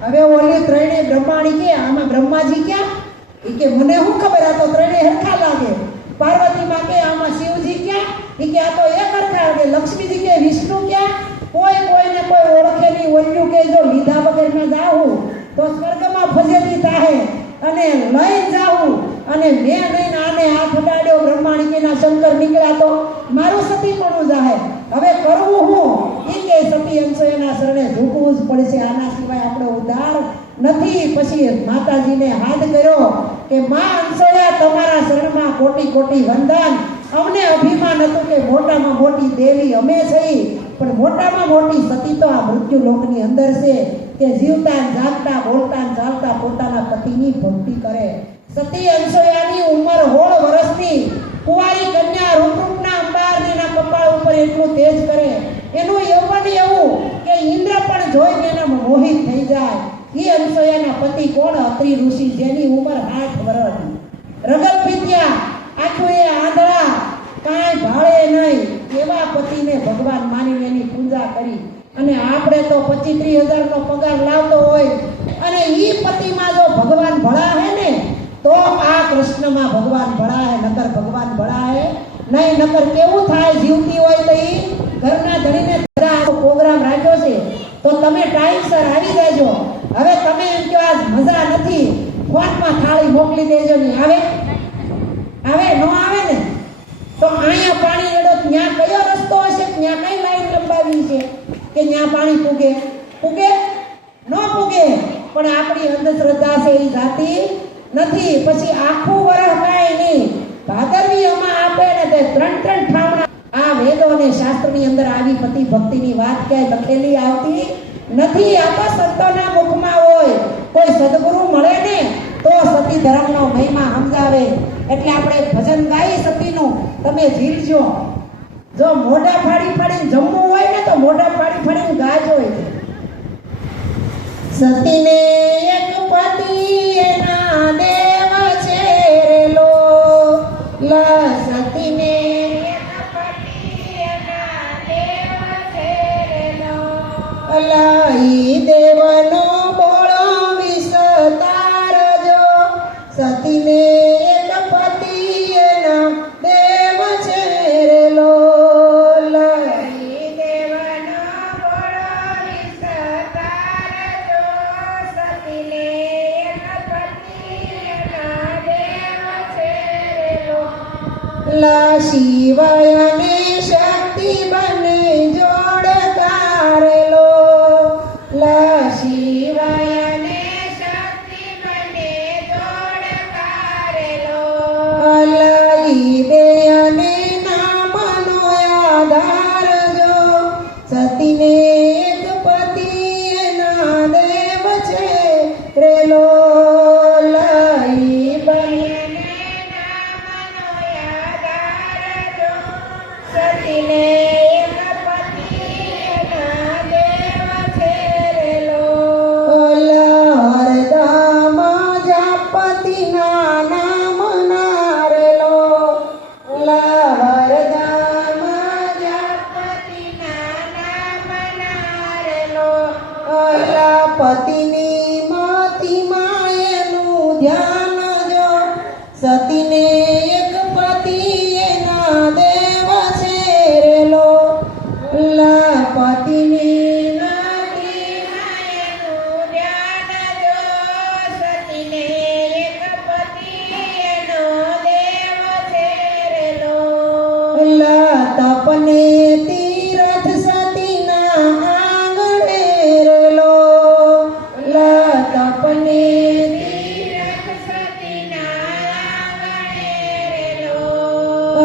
હવે ઓલી ત્રણેય બ્રહ્માણી કે આમાં બ્રહ્માજી ક્યાં? એ કે મને શું ખબર, આ તો ત્રણેય હરખા લાગે. પાર્વતી માં કે આમાં શિવજી ક્યાં? એ કે આ તો એક હરખા લાગે. લક્ષ્મીજી કે વિષ્ણુ ક્યાં? કોઈને કોઈ ઓળખે નહીં. ઓલ્યું કે જો લીધા વગર મેં જાઉં તો સ્વર્ગમાં ફજેતી થાય અને લઈ જાઉં. અને મેં નહીં આને હાથ ઉડાડ્યો બ્રહ્માણીના શંકર નીકળ્યા તો મારું સતી પણ જાહે. હવે કરવું હું? એ કે સતી અંશોયના શરણે ઝૂકવું જ પડશે, આના સિવાય આપણો ઉદ્ધાર નથી. પછી માતાજીને હાથ કર્યો કે માં અંશોયા, તમારા શરણમાં કોટી વંદન. અમને અભિમાન હતું કે મોટામાં મોટી દેવી અમે છીએ, પણ મોટામાં મોટી સતી તો આ મૃત્યુ લોકની અંદર છે. કે જીવતા જાગતા બોલતા ચાલતા પોતાના પતિની ભક્તિ કરે. સતી અંશોયાની ઉંમર 16 વર્ષની કુંવારી કન્યા, રૂપરૂપના અંબારના કપાળ ઉપર એટલું તેજ કરે. એનું યૌવન એવું કે ઇન્દ્ર પણ જોઈને એનામાં મોહિત થઈ જાય. એ અંશોયાના પતિ કોણ? અત્રિ ઋષિ, જેની ઉંમર 8 વર્ષ. રગત પીત્યા, આખું એ આંધળા, કાંઈ ભાળે નહીં એવા પતિને ભગવાન માનીને એની પૂજા કરી. અને આપણે તો 25-30 હજારનો પગાર લાવતો હોય અને ઈ પતિમાં જો ભગવાન ભળા હે ને તો આ કૃષ્ણમાં ભગવાન ભળા હે, નકર ભગવાન ભળા હે નહીં. નકર કેવું થાય, જીવતી હોય તો ઈ ઘરના ધણીને પ્રોગ્રામ રાખ્યો છે તો તમે ટાઈમસર આવી જાજો. હવે તમે એમ કહો આજ મજા નથી, ફોનમાં થાળી મોકલી દેજો. ને આવે ન આવે ને તો અહીંયા પાણી એડો, ત્યાં કયો રસ્તો હશે, ત્યાં કઈ લાઈન લંબાવી છે કે ત્યાં પાણી પૂગે ન પૂગે. પણ આપણી અંધશ્રદ્ધા છે એ જાતી નથી. પછી આખું વરસ કાંઈ નહીં, ભાદરવી અમા આપે ને તે 3 ઠામણા. આ વેદો અને શાસ્ત્રની અંદર આવી પતિ ભક્તિની વાત ક્યાંય લખેલી આવતી નથી. આ તો સંતોના મુખમાં હોય. કોઈ સદગુરુ મળે ને તો સતી ધર્મનો મહિમા સમજાવે. એટલે આપણે ભજન ગાઈ સતીનું, તમે ઝીલજો. જો મોઢા ફાડીને જમવું હોય ને તો મોઢા ફાડીને ગાજો. સતીને એક પતિ એના દેવ છે રેલો, સતીને એક પતિ એના દેવ છે રેલો, ઈ દેવનો બોળો વિસ્તારજો. સતીને એક પતિ એના દેવ છે રેલો, લા શિવાય અને શક્તિ બંને જોડકારેલો લા શિવાય અને શક્તિ બંને જોડકારેલો લઈ દે અને નામનો આધાર જો સતીને એક પતિ એના દેવ છે રેલો લઈ બને નામનો આધાર જો સતીને એક પતિ એના દેવ છે રેલો હરદમ જાપતિના નામ નારેલો હરદમ જાપતિના નામ નારેલો પતિની મતિમાં એનું ધ્યાન જો સતીને એક પતિ એના દેવ છે રેલો પતિની મતિમાં એનું ધ્યાન જો સતીને એક પતિ એનો દેવ છે રેલો તપને તીરથ સતીના આંગણે રેલો તપને તીરથ સતીના આંગણે રેલો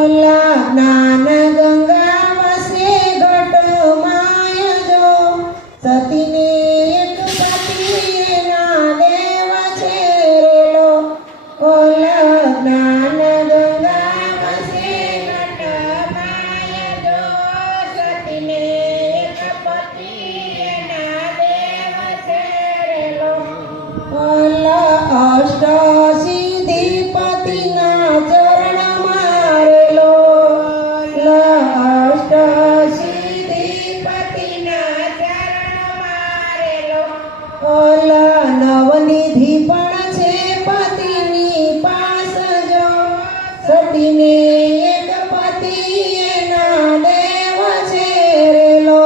જ્ઞાન ગંગા વસે ઘટ માય જો સતીને એક પતિ એના દેવ છે રેલો જ્ઞાન ગંગા વસે ઘટ માય જો સતીને એક પતિ એના દેવ છે રેલો અષ્ટ સિદ્ધિપતિના ચરણ મારેલો અષ્ટ સિદ્ધિપતિના ચરણ મારેલો નવનિધિ પણ છે પતિની પાસ જો સતીને એક પતિ એના દેવ છે રેલો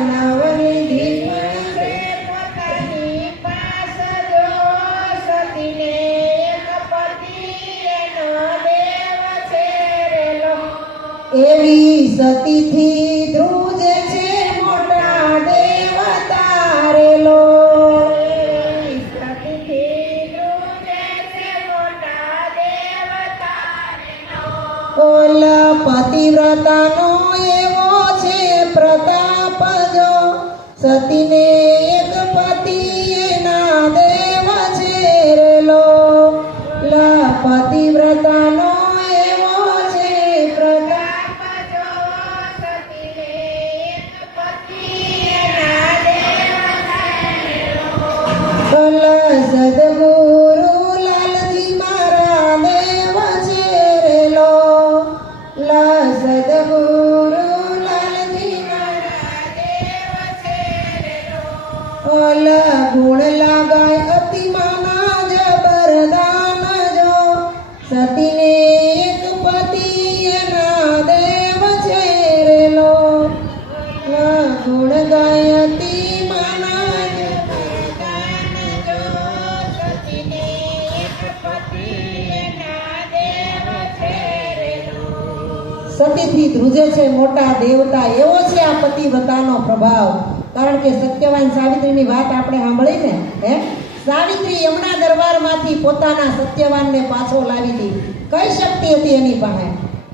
નવનિધિ પણ છે પતિની પાસ જો સતીને એક પતિ એનો દેવ છે રેલો એવી સતીથી ધ્રુજે છે મોટા દેવતા રેલો સતીથી ધ્રુજે છે મોટા દેવતા રેલો પતિવ્રતાનો એવો છે પ્રતાપ જો સતીને એક પતિ એના દેવ છે રેલો પતિવ્રતાનો એવો છે પ્રતાપ જો સતીને એક પતિ એના દેવ છે રેલો સદગુરુ લાલજી મારા દેવ છે રેલો સદગુરુ લાલજી મારા દેવ છે રેલો ગુણ લાગાય અતિમાના જબરદાન જો સતીને એક પતિ એના દેવ છે રેલો ગુણ ગાય અતિમાના જબરદાન જો સતીને એક પતિ એના દેવ છે રેલો સતીથી ધ્રુજે છે મોટા દેવતા એવો છે આ પતિવ્રતાનો પ્રભાવ કારણ કે સત્યવાન સાવિત્રીની વાત આપણે સાંભળી ને હે સાવિત્રી યમુના દરબારમાંથી પોતાના સત્યવાનને પાછો લાવી હતી કઈ શક્તિ હતી એની પાસે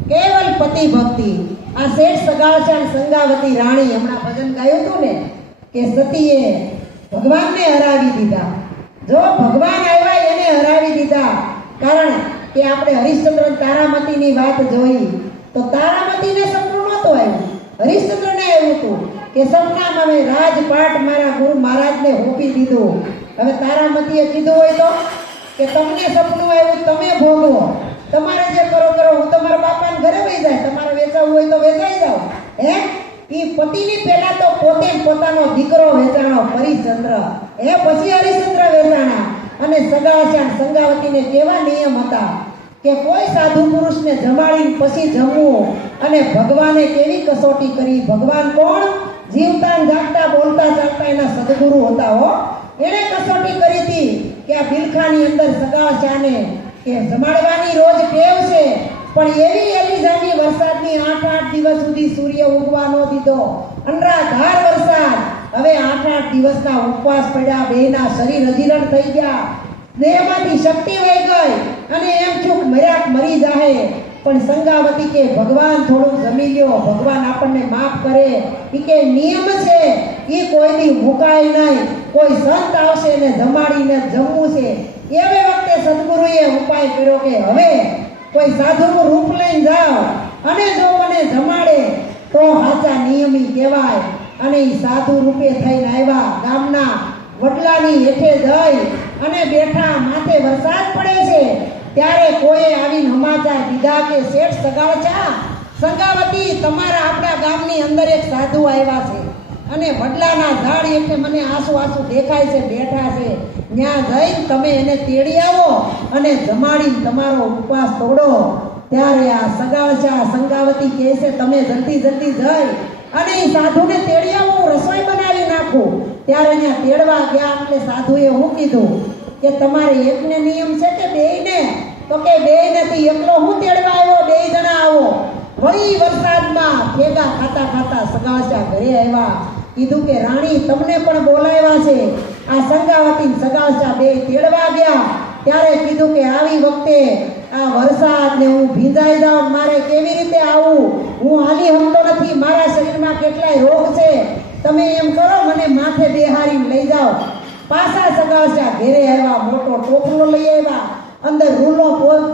કેવલ પતિ ભક્તિ આ શેઠ સગાળચાન સંગાવતી રાણી હમણાં ભજન ગાયું હતું ને કે સતીએ ભગવાનને હરાવી દીધા જો ભગવાન આવ્યા એને હરાવી દીધા કારણ કે આપણે હરિશ્ચંદ્ર તારામતીની વાત જોઈ તો તારામતીને સપનું નહોતું આવ્યું હરિશ્ચંદ્રને એવું હતું કે સપનામાં મેં રાજપાટ મારા ગુરુ મહારાજને હોપી દીધું હવે તારામતીએ કીધું હોય તો કે તમને સપનું આવ્યું તમે ભોગવો તમારે જે કરો કરો હું તમારા બાપાને ઘરે વહી જાય તમારે વેચાવું હોય તો વેચાઈ જાઓ હે ઈ પતિની પહેલા તો પોતે પોતાનો દીકરો વેચાણો હરિશ્ચંદ્ર પછી હરિશ્ચંદ્ર વેચાણા અને સગાચાન સંગાવતીને કેવા નિયમ હતા કે કોઈ સાધુ પુરુષને જમાડીને પછી જમવું અને ભગવાને કેવી કસોટી કરી ભગવાન કોણ જીવતા જાગતા બોલતા ચાલતા એના સદગુરુ હતા હો એણે કસોટી કરી હતી કે આ બિલખાની અંદર સગાચાને કે જમાડવાની રોજ ટેવ છે પણ એવી એલિઝાની વરસાદની 8 દિવસ સુધી સૂર્ય ઉગવા ન દીધો. અનરાધાર વરસાદ. હવે 8 દિવસના ઉપવાસ પડ્યા, બેના શરીર અજીરણ થઈ ગયા, દેહમાંથી શક્તિ વહી ગઈ અને એમ ચૂક મર્યાક મરી જાહે. પણ સંગાવતી કે ભગવાન થોડું જમી લ્યો, ભગવાન આપણને માફ કરે. ઈ કે નિયમ છે, ઈ કોઈની મુકાય નહીં. કોઈ સંત આવશે ને જમાડીને જમવું છે. એવે વખતે સદગુરુએ ઉપાય કર્યો કે હવે કોઈ સાધુનું રૂપ લઈને જાઓ અને જો મને જમાડે તો સાચા નિયમી કહેવાય. અને ઈ સાધુ રૂપે થઈને આવ્યા. ગામના વડલાની હેઠે જઈ અને બેઠા. માથે વરસાદ પડે છે ત્યારે કોઈ આવીને સમાચાર દીધા કે શેઠ સંગાવતી, તમારા આપણા ગામની અંદર એક સાધુ આવ્યા છે અને વડલાના ઝાડ હેઠે મને આંસુ દેખાય છે, બેઠા છે. ત્યાં જઈને તમે એને તેડી આવો અને જમાડીને તમારો ઉપવાસ તોડો. ત્યારે આ સંગાવતી કહે છે તમે જલ્દી જઈ અને એ સાધુને તેડી આવો, હું રસોઈ બનાવી નાખું. ત્યારે ત્યાં તેડવા ગયા એટલે સાધુએ શું કીધું કે તમારે એકને નિયમ છે કે બેયને? તો કે બેય નથી, એકલો હું તેડવા આવ્યો, 2 જણા આવો. વળી વરસાદમાં ભેગા ખાતા સગાવસા ઘરે આવ્યા. કીધું કે રાણી તમને પણ બોલાવ્યા છે. આ સંગાવતી સગાવસા બે તેડવા ગયા. ત્યારે કીધું કે આવી વખતે આ વરસાદ ને હું ભીંજાઈ જાઉં, મારે કેવી રીતે આવું? હું હાલી હમતો નથી, મારા શરીરમાં કેટલાય રોગ છે. તમે એમ કરો મને માથે બેહારીને લઈ જાઓ. પાછા સગાવસા ઘેરે આવ્યા, મોટો ટોપલો લઈ આવ્યા, અંદર રૂનો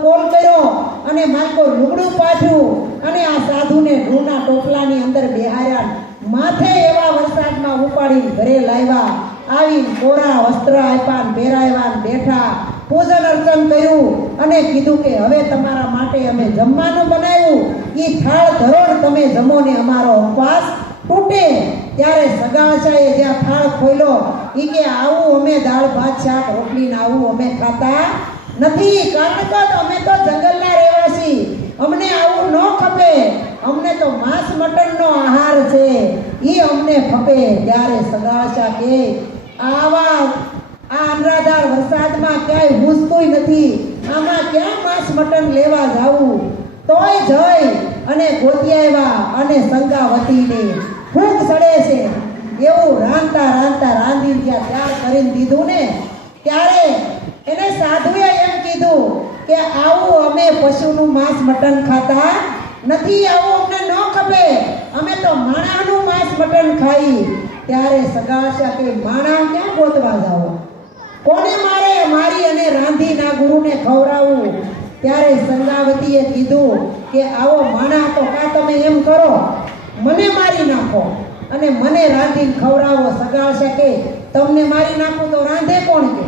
પોલ કર્યો અને માથે લુગડું પાથર્યું અને આ સાધુને રૂના ટોપલાની અંદર બેહાર્યા. માથે એવા વરસાદમાં ઉપાડી ઘરે લાવ્યા. આવી કોરા વસ્ત્ર આપ્યા, પહેરાવ્યા, બેઠા, પૂજન અર્ચન કર્યું અને કીધું કે હવે તમારા માટે અમે જમવાનું બનાવ્યું, એ થાળ ધરો, તમે જમો ને અમારો ઉપવાસ તૂટે. ત્યારે સગાવસાએ જ્યાં થાળ ખોલ્યો, ઈ કે આવું અમે દાળ ભાત શાક રોટલી ને આવું અમે ખાતા નથી, કારણ કે અમે તો જંગલના રહેવાસી, અમને આવું ન ખપે, અમને તો માંસ મટનનો આહાર છે, ઈ અમને ખપે. ત્યારે સગાવસા કે આ અનરાધાર વરસાદમાં ક્યાંય હુંસતું નથી, આમાં ક્યાં માંસ મટન લેવા જાવું? તોય જઈ અને ગોતી આવ્યા અને સંગાવતીને ભૂખ સડે છે એવું રાંધતા રાંધી જ્યાં તૈયાર કરીને દીધું ને, ત્યારે એને સાધુએ એમ કીધું કે આવું અમે પશુનું માંસ મટન ખાતા નથી, આવું અમને ન ખપે, અમે તો માણાનું માંસ મટન ખાઈ. ત્યારે સગાવસા કે માણા ક્યાં ગોતવા જાઓ? કોને મારી અને રાંધીના ગુરુને ખવડાવવું? ત્યારે સંગાવતીએ કીધું કે આવો માણા તો કા તમે એમ કરો મને મારી નાખો અને મને રાંધીને ખવડાવો. સગાવસા કે તમને મારી નાખું તો રાંધે કોણ? કે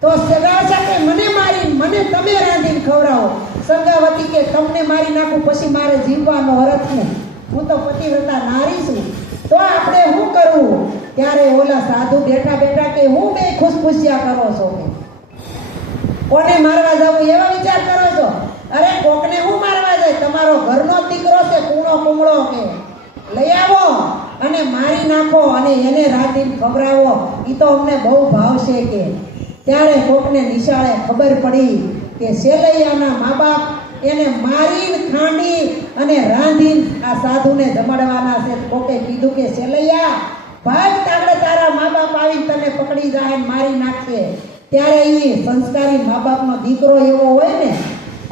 તો સગાવસા કે મને તમે રાંધીને ખવડાવો. સંગાવતી કે તમને મારી નાખું પછી મારે જીવવાનો અર્થ નહીં, હું તો પતિવ્રતા નારી છું, તો આપણે શું કરવું? ત્યારે ઓલા સાધુ બેઠા કે હું બે ખુશખુશિયા કરો છો, કે કોને મારવા જવું એવા વિચાર કરો છો? અરે કોકને હું મારવા જાય? તમારો ઘરનો દીકરો છે, કૂણો કુમળો, કે લઈ આવો અને મારી નાખો અને એને રાંધીને ખવડાવો, એ તો અમને બહુ ભાવશે. કે ત્યારે કોકને નિશાળે ખબર પડી કે સેલૈયાના મા બાપ એને મારીને ખાંડી અને રાંધીને આ સાધુને જમાડવાના છે. કોકે કીધું કે સેલૈયા ભાગ, તાગડે તારા મા બાપ આવીને તને પકડી જાય મારી નાખશે. ત્યારે એ સંસ્કારી મા બાપનો દીકરો એવો હોય ને,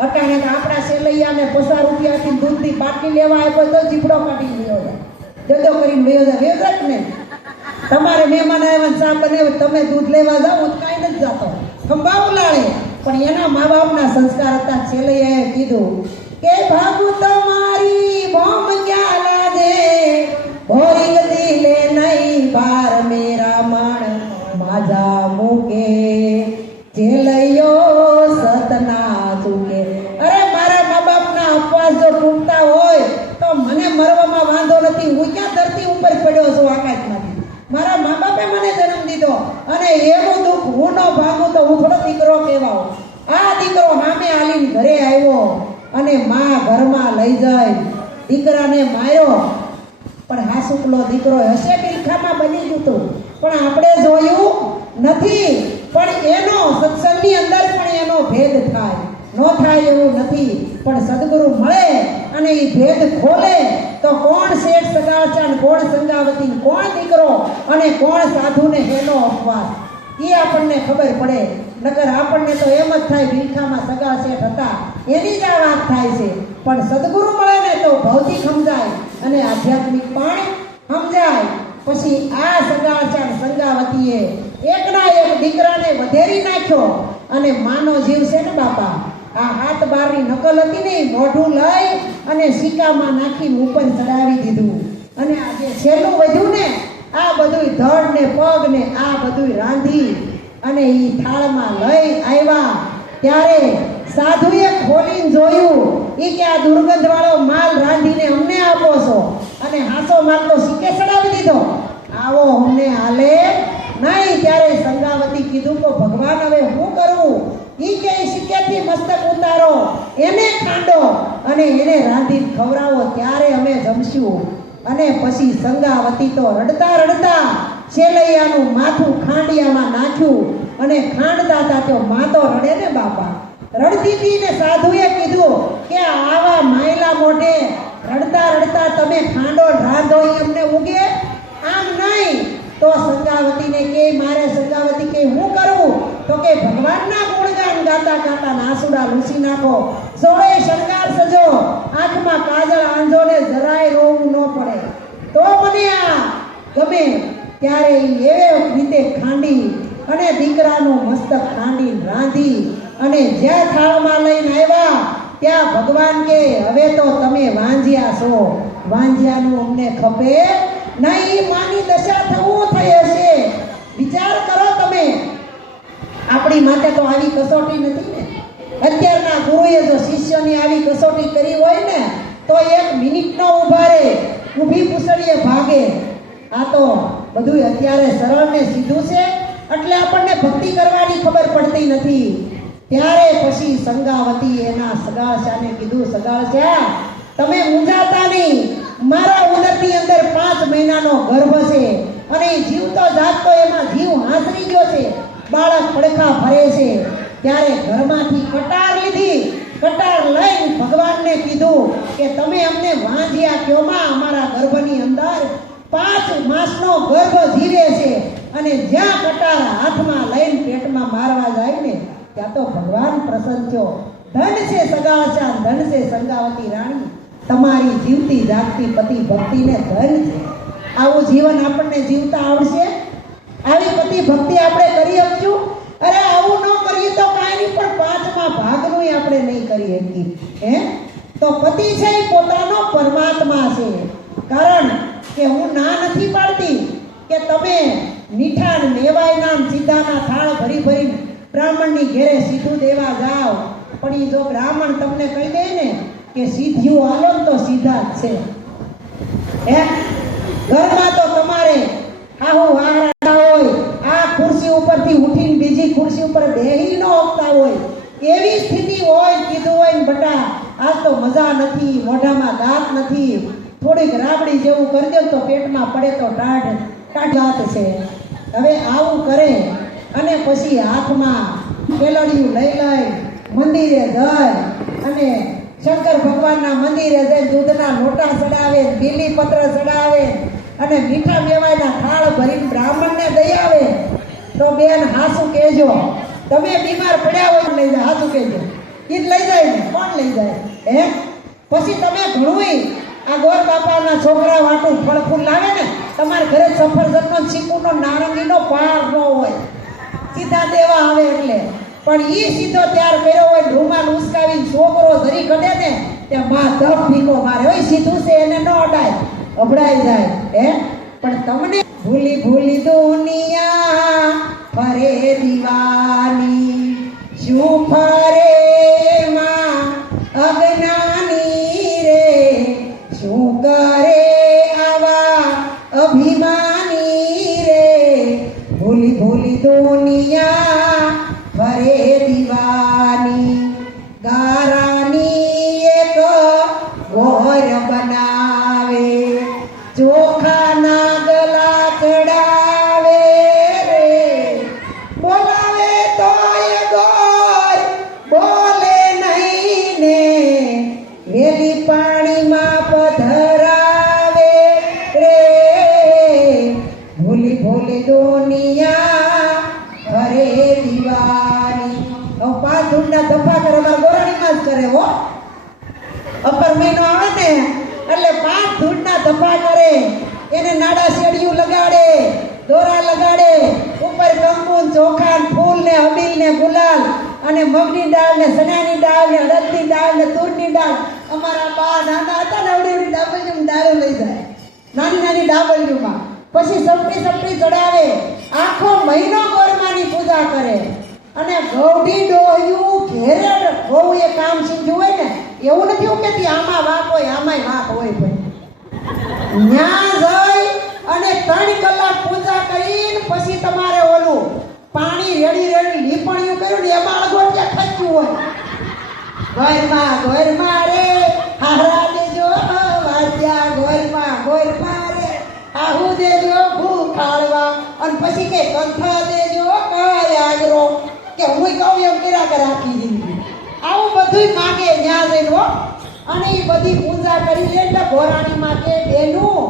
અટાણે આપણા સેલૈયાને 50 રૂપિયાથી દૂધની બાટલી લેવા આવ્યો તો જીભડો કાઢી ગયો જાય, જદો કરીને વયો જાય ને. તમારે મહેમાન આવ્યા ચા બનાવે, તમે દૂધ લેવા જાઓ કાંઈ નથી જતો, ખંભા ઉલાળે. પણ એના મા બાપના સંસ્કાર હતા. સેલૈયાએ કીધું કે ભાગુ તમારી ભોમ ક્યાં લાગે, ભોરી દિલે નહીં બાર મેરા મણ માજા મૂકે, જેલૈયો સતના ચૂકે. અરે મારા મા બાપના અપવાસ જો તૂટતા હોય તો મને મરવામાં વાંધો નથી, હું ક્યાં ધરતી ઉપર પડ્યો છું આકાશમાંથી. મારા મા બાપે મને જન્મ દીધો અને એનું દુઃખ હું ન ભાગું તો હું થોડો દીકરો કહેવાઉં. આ દીકરો સામે આલીને ઘરે આવ્યો અને માં ઘરમાં લઈ જાય, દીકરાને માર્યો. પણ હાસુકલો દીકરો હશે બિલખામાં બની ગયું, પણ આપણે જોયું નથી. પણ એનો સત્સંગની અંદર પણ એનો ભેદ થાય, ન થાય એવું નથી. પણ સદગુરુ મળે અને એ ભેદ ખોલે તો કોણ શેઠ સગાળચા ને કોણ સંગાવતી, કોણ દીકરો અને કોણ સાધુને હેનો અપવાસ, એ આપણને ખબર પડે. નકર આપણને તો એમ જ થાય ભીખામાં સગા શેઠ હતા એની જ આ વાત થાય છે. પણ સદગુરુ મળે ને તો ભૌતિક સમજાય અને આધ્યાત્મિક પણ સમજાય. પછી આ સગાળચા સંગાવતીએ એકના એક દીકરાને વધેરી નાખ્યો અને માનો જીવ છે ને બાપા, આ હાથ બારની નકલ હતી ને મોઢું લઈ અને સિક્કામાં નાખી ઉપર ચડાવી દીધું. અને આ જે છેલ્લું વધ્યું ને આ બધું ધડ ને પગ ને આ બધું રાંધી અને એ થાળમાં લઈ આવ્યા. ત્યારે સાધુએ ખોલીને જોયું એ કે આ દુર્ગંધ વાળો માલ રાંધીને અમને આપો છો અને હાસો માલ તો સિક્કે ચડાવી દીધો, આવો અમને હાલે નહીં. ત્યારે સંગાવતી કીધું કે ભગવાન હવે શું કરવું, ઈ કે સિક્કેથી મસ્તક ઉતારો, એને ખાંડો અને એને રાંધી ખવડાવો ત્યારે અમે જમશું. અને પછી સંગાવતી તો રડતા રડતા છેલૈયાનું માથું ખાંડિયામાં નાખ્યું અને ખાંડતા હતા તો માતો રડે ને બાપા, રડતી હતી ને સાધુએ કીધું કે આવા માયલા મોઢે રડતા રડતા તમે ખાંડો રાંધો અમને ઉગે આમ નહીં. તો સંગાવતીને કે મારે સંગાવતી કે હું કરું, તો કે ભગવાનના ગુણગાન ગાતા ગાતા આંસુડા લૂસી નાખો, સોળે શણગાર સજો, આંખમાં કાજળ આંજો ને જરાય રોવું ન પડે તો મને આ ગમે. ત્યારે એવે રીતે ખાંડી અને દીકરાનું મસ્તક ખાંડી રાંધી અને જ્યાં થાળમાં લઈને આવ્યા ત્યાં ભગવાન કે હવે તો તમે વાંજ્યા છો, વાંજ્યાનું અમને ખપે નહીં, માની દશા થવું થઈ હશે. વિચાર કરો તમે, આપણી માટે તો આવી કસોટી નથી ને. અત્યારના ગુરુએ જો શિષ્યની આવી કસોટી કરી હોય ને તો 1 મિનિટનો ઊભા રહે, ઊભી પૂછડીએ ભાગે. આ તો બધું અત્યારે સરળ ને સીધું છે એટલે આપણને ભક્તિ કરવાની ખબર પડતી નથી. ત્યારે પછી સંગાવતી એના સગાળશાને કીધું, સગાળશા તમે મૂંઝાતા નહીં, મારા ઉદરની અંદર 5 મહિનાનો ગર્ભ છે અને જીવતો જાગતો એમાં જીવ હાંસરી ગયો છે, બાળક પડખા ભરે છે. ત્યારે ઘરમાંથી કટાર લીધી, કટાર લઈને ભગવાનને કીધું કે તમે અમને વાંજ્યા કયોમાં, અમારા ગર્ભની અંદર 5 માસનો ગર્ભ જીવે છે અને જ્યાં કટાર હાથમાં લઈને પેટમાં મારવા જાય ને ત્યાં તો ભગવાન પ્રસન્ન થયો. ધન છે સગાળશા, ધન છે સંગાવતી રાણી, તમારી જીવતી જાગતી પતિ ભક્તિને ધન છે. આવું જીવન આપણને જીવતા આવડશે? આવી પતિ ભક્તિ આપણે કરી શકશું? અરે આવું ન કરીએ તો કાંઈ નહીં, પણ 5મા ભાગનું આપણે નહીં કરી શકીએ. તો પતિ છે એ પોતાનો પરમાત્મા છે. કારણ કે હું ના નથી પાડતી કે તમે મીઠા મેવાયના સીધાના થાળ ભરી ભરી બ્રાહ્મણની ઘેરે સીધું દેવા જાઓ, પણ એ જો બ્રાહ્મણ તમને કહી દે ને કે સીધ્યું આલો તો સીધા જ છે. ઘરમાં તો તમારે આહુ વાહરા હોય, આ ખુરશી ઉપરથી ઉઠીને બીજી ખુરશી ઉપર બેહી ન આપતા હોય, એવી સ્થિતિ હોય, કીધું હોય ને બટા આજ તો મજા નથી, મોઢામાં દાંત નથી, થોડીક રાબડી જેવું કરજો તો પેટમાં પડે તો ટાઢ દાંત છે. હવે આવું કરે અને પછી હાથમાં કેલડિયું લઈ મંદિરે જાય અને શંકર ભગવાનના મંદિરે જઈને દૂધના લોટા ચડાવે, બીલીપત્ર ચડાવે અને મીઠા મેવાયના થાળ ભરીને બ્રાહ્મણને દઈ આવે. તો બેન હાસુ કહેજો, તમે બીમાર પડ્યા હોય લઈ જાય, હાસુ કહેજો, ઈ જ લઈ જાય ને, કોણ લઈ જાય? પછી તમે ઘણું આ ગોર બાપાના છોકરા વાટું ફળ ફૂલ લાવે ને, તમારા ઘરે સફરજનનો, ચીકુનો, નારંગીનો પાર ન હોય, સીધા દેવા આવે એટલે. પણ ઈ સીધો ત્યાર કર્યો હોય, રૂમાલ ઉસકાવીને છોકરો ધરી કઢે ને ત્યાં માં ધપ ફીકો મારે હોય, સીધું છે એને ન અડાય, અભડાઈ જાય. પણ તમને ભૂલી ભૂલી દુનિયા ફરે દીવાની, શું ફરે માં અજ્ઞાની રે, શું કરે આવા અભિમાની રે, ભૂલી ભૂલી દુનિયા ફરે દીવાની, ગારાની એક ગોર બનાવે, ચોખાના ગલા ચડાવે રે, બોલાવે તો એ ગોર બોલે નહીં ને, ભૂલી દુનિયા ઘરે દિવાળી. હવે 5 ધૂળના ધફા કરે અમારા ગોરાણીમાં જ કરે હો. અપર મહિનો આવે ને એટલે 5 ધૂળના ધફા કરે, એને નાડા શેડિયું લગાડે, દોરા લગાડે, ઉપર કંકુ ચોખા ફૂલ ને અબીલ ને ગુલાલ અને મગની દાળ ને ચણાની દાળ ને અડદની દાળ ને તુરની દાળ. અમારા બા નાના હતા ને એવડી ડાબલીમાં દાળ લઈ જાય, નાની નાની ડાબલીમાં. પછી સપટી ચડાવે, આખો મહિનો ગોરમાની પૂજા કરે. અને ગૌડી ડોહ્યું ઘેરે બહુ એ કામ શીખ્યું હોય ને, એવું નથી કે આમાં વાંક હોય આમાંય વાંક હોય. ભાઈ ન્યા જઈ અને 3 કલાક પૂજા કરીને પછી તમારે ઓલું પાણી રેડી લીપણિયું કર્યું ને એમાં અગોટિયા ખાચ્યું હોય. ગોરમાં રે હારા દેજો વાજ્યા, ગોરમાં રે આહુ દેજો ભૂખાળવા. અને પછી કે કંઠા દેજો કાયાગરો, કે હું કહું એમ કર્યા કરે આખી જિંદગી. આવું બધું માગે ન્યા જઈને. અને એ બધી પૂજા કરી લે એટલે ગોરાણીમાં કે બેનું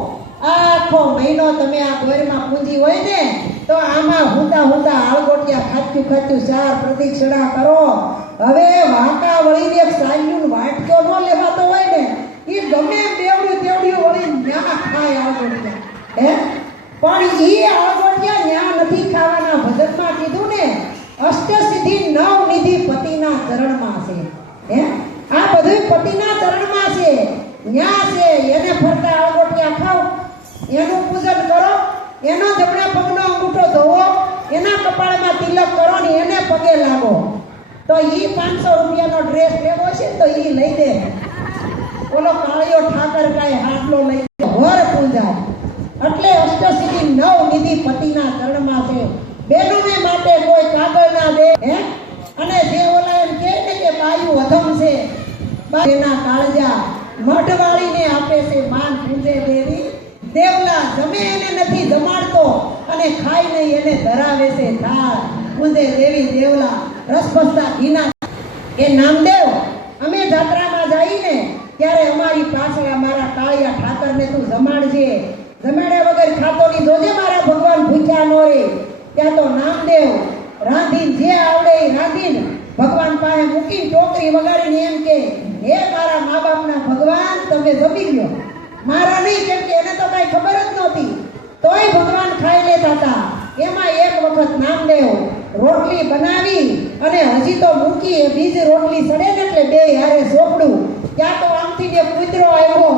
આખો મહિનો તમે આ ગોરમાં પૂજી હોય ને તો આમાં હુંતા આળગોટિયા ખાચ્યું 4 પ્રદક્ષિણા કરો. હવે વાંકા વળીને એક સાલ્યુન વાટક્યો ન લેવાતો હોય ને એ ગમે બેવડું તેવડું વળી ન્યા ખાય આળગોટિયા. પણ એ આળગોટિયા ન્યા નથી ખાવાના. ભજનમાં કીધું ને અષ્ટસિદ્ધિ 9 નિધિ પતિના ચરણમાં છે. આ બધું પતિના ચરણમાં છે, ન્યા છે. એને ફરતા આળગોટિયા ખાઓ, એનું પૂજન કરો, એનો જમણા પગનો અંગૂઠો ધોવો, એના કપાળમાં તિલક કરો ને એને પગે લાગો. તો ઈ 500 રૂપિયાનો ડ્રેસ લેવો છે તો ઈ લઈ દે. ઓલો કાળિયો ઠાકર કાંઈ હાટલો લઈ દે. વર પૂજા એટલે અષ્ટસિદ્ધિ 9 નિધિ પતિના ચરણમાં છે. બેનુને માટે કોઈ કાગળ ના દે. અને જે ઓલા એમ કહે ને કે બાયું અધમ છે, એના કાળજા મઢવાળીને આપે છે માન પૂજે દેવી. દેવલા જમે એને નથી જમાડતો અને ખાઈ નહીં એને ધરાવે છે થાળ. પૂજે દેવી દેવલા રસભસતા ઘીના. એ નામદેવ અમે જાત્રામાં જઈને ત્યારે અમારી પાછળ અમારા કાળિયા ઠાકરને તું જમાડજે, જમાડ્યા વગર ખાતો નહીં જોજે મારા ભગવાન ભૂખ્યા નો રે. ત્યાં તો નામદેવ રાંધીને જે આવડે એ રાંધીને ભગવાન પાસે મૂકીને ટોકરી વગાડીને એમ કે હે મારા મા બાપના ભગવાન તમે જમી ગયો, મારા નહીં. કેમ કે એને તો કઈ ખબર જ નહોતી, તોય ભગવાન ખાઈ લેતા હતા. એમાં એક વખત નામદેવ રોટલી બનાવી અને હજી તો મૂકી બીજી રોટલી સડે ને એટલે બે હારે સોપડું. ત્યાં તો આમથી જે કૂતરો આવ્યો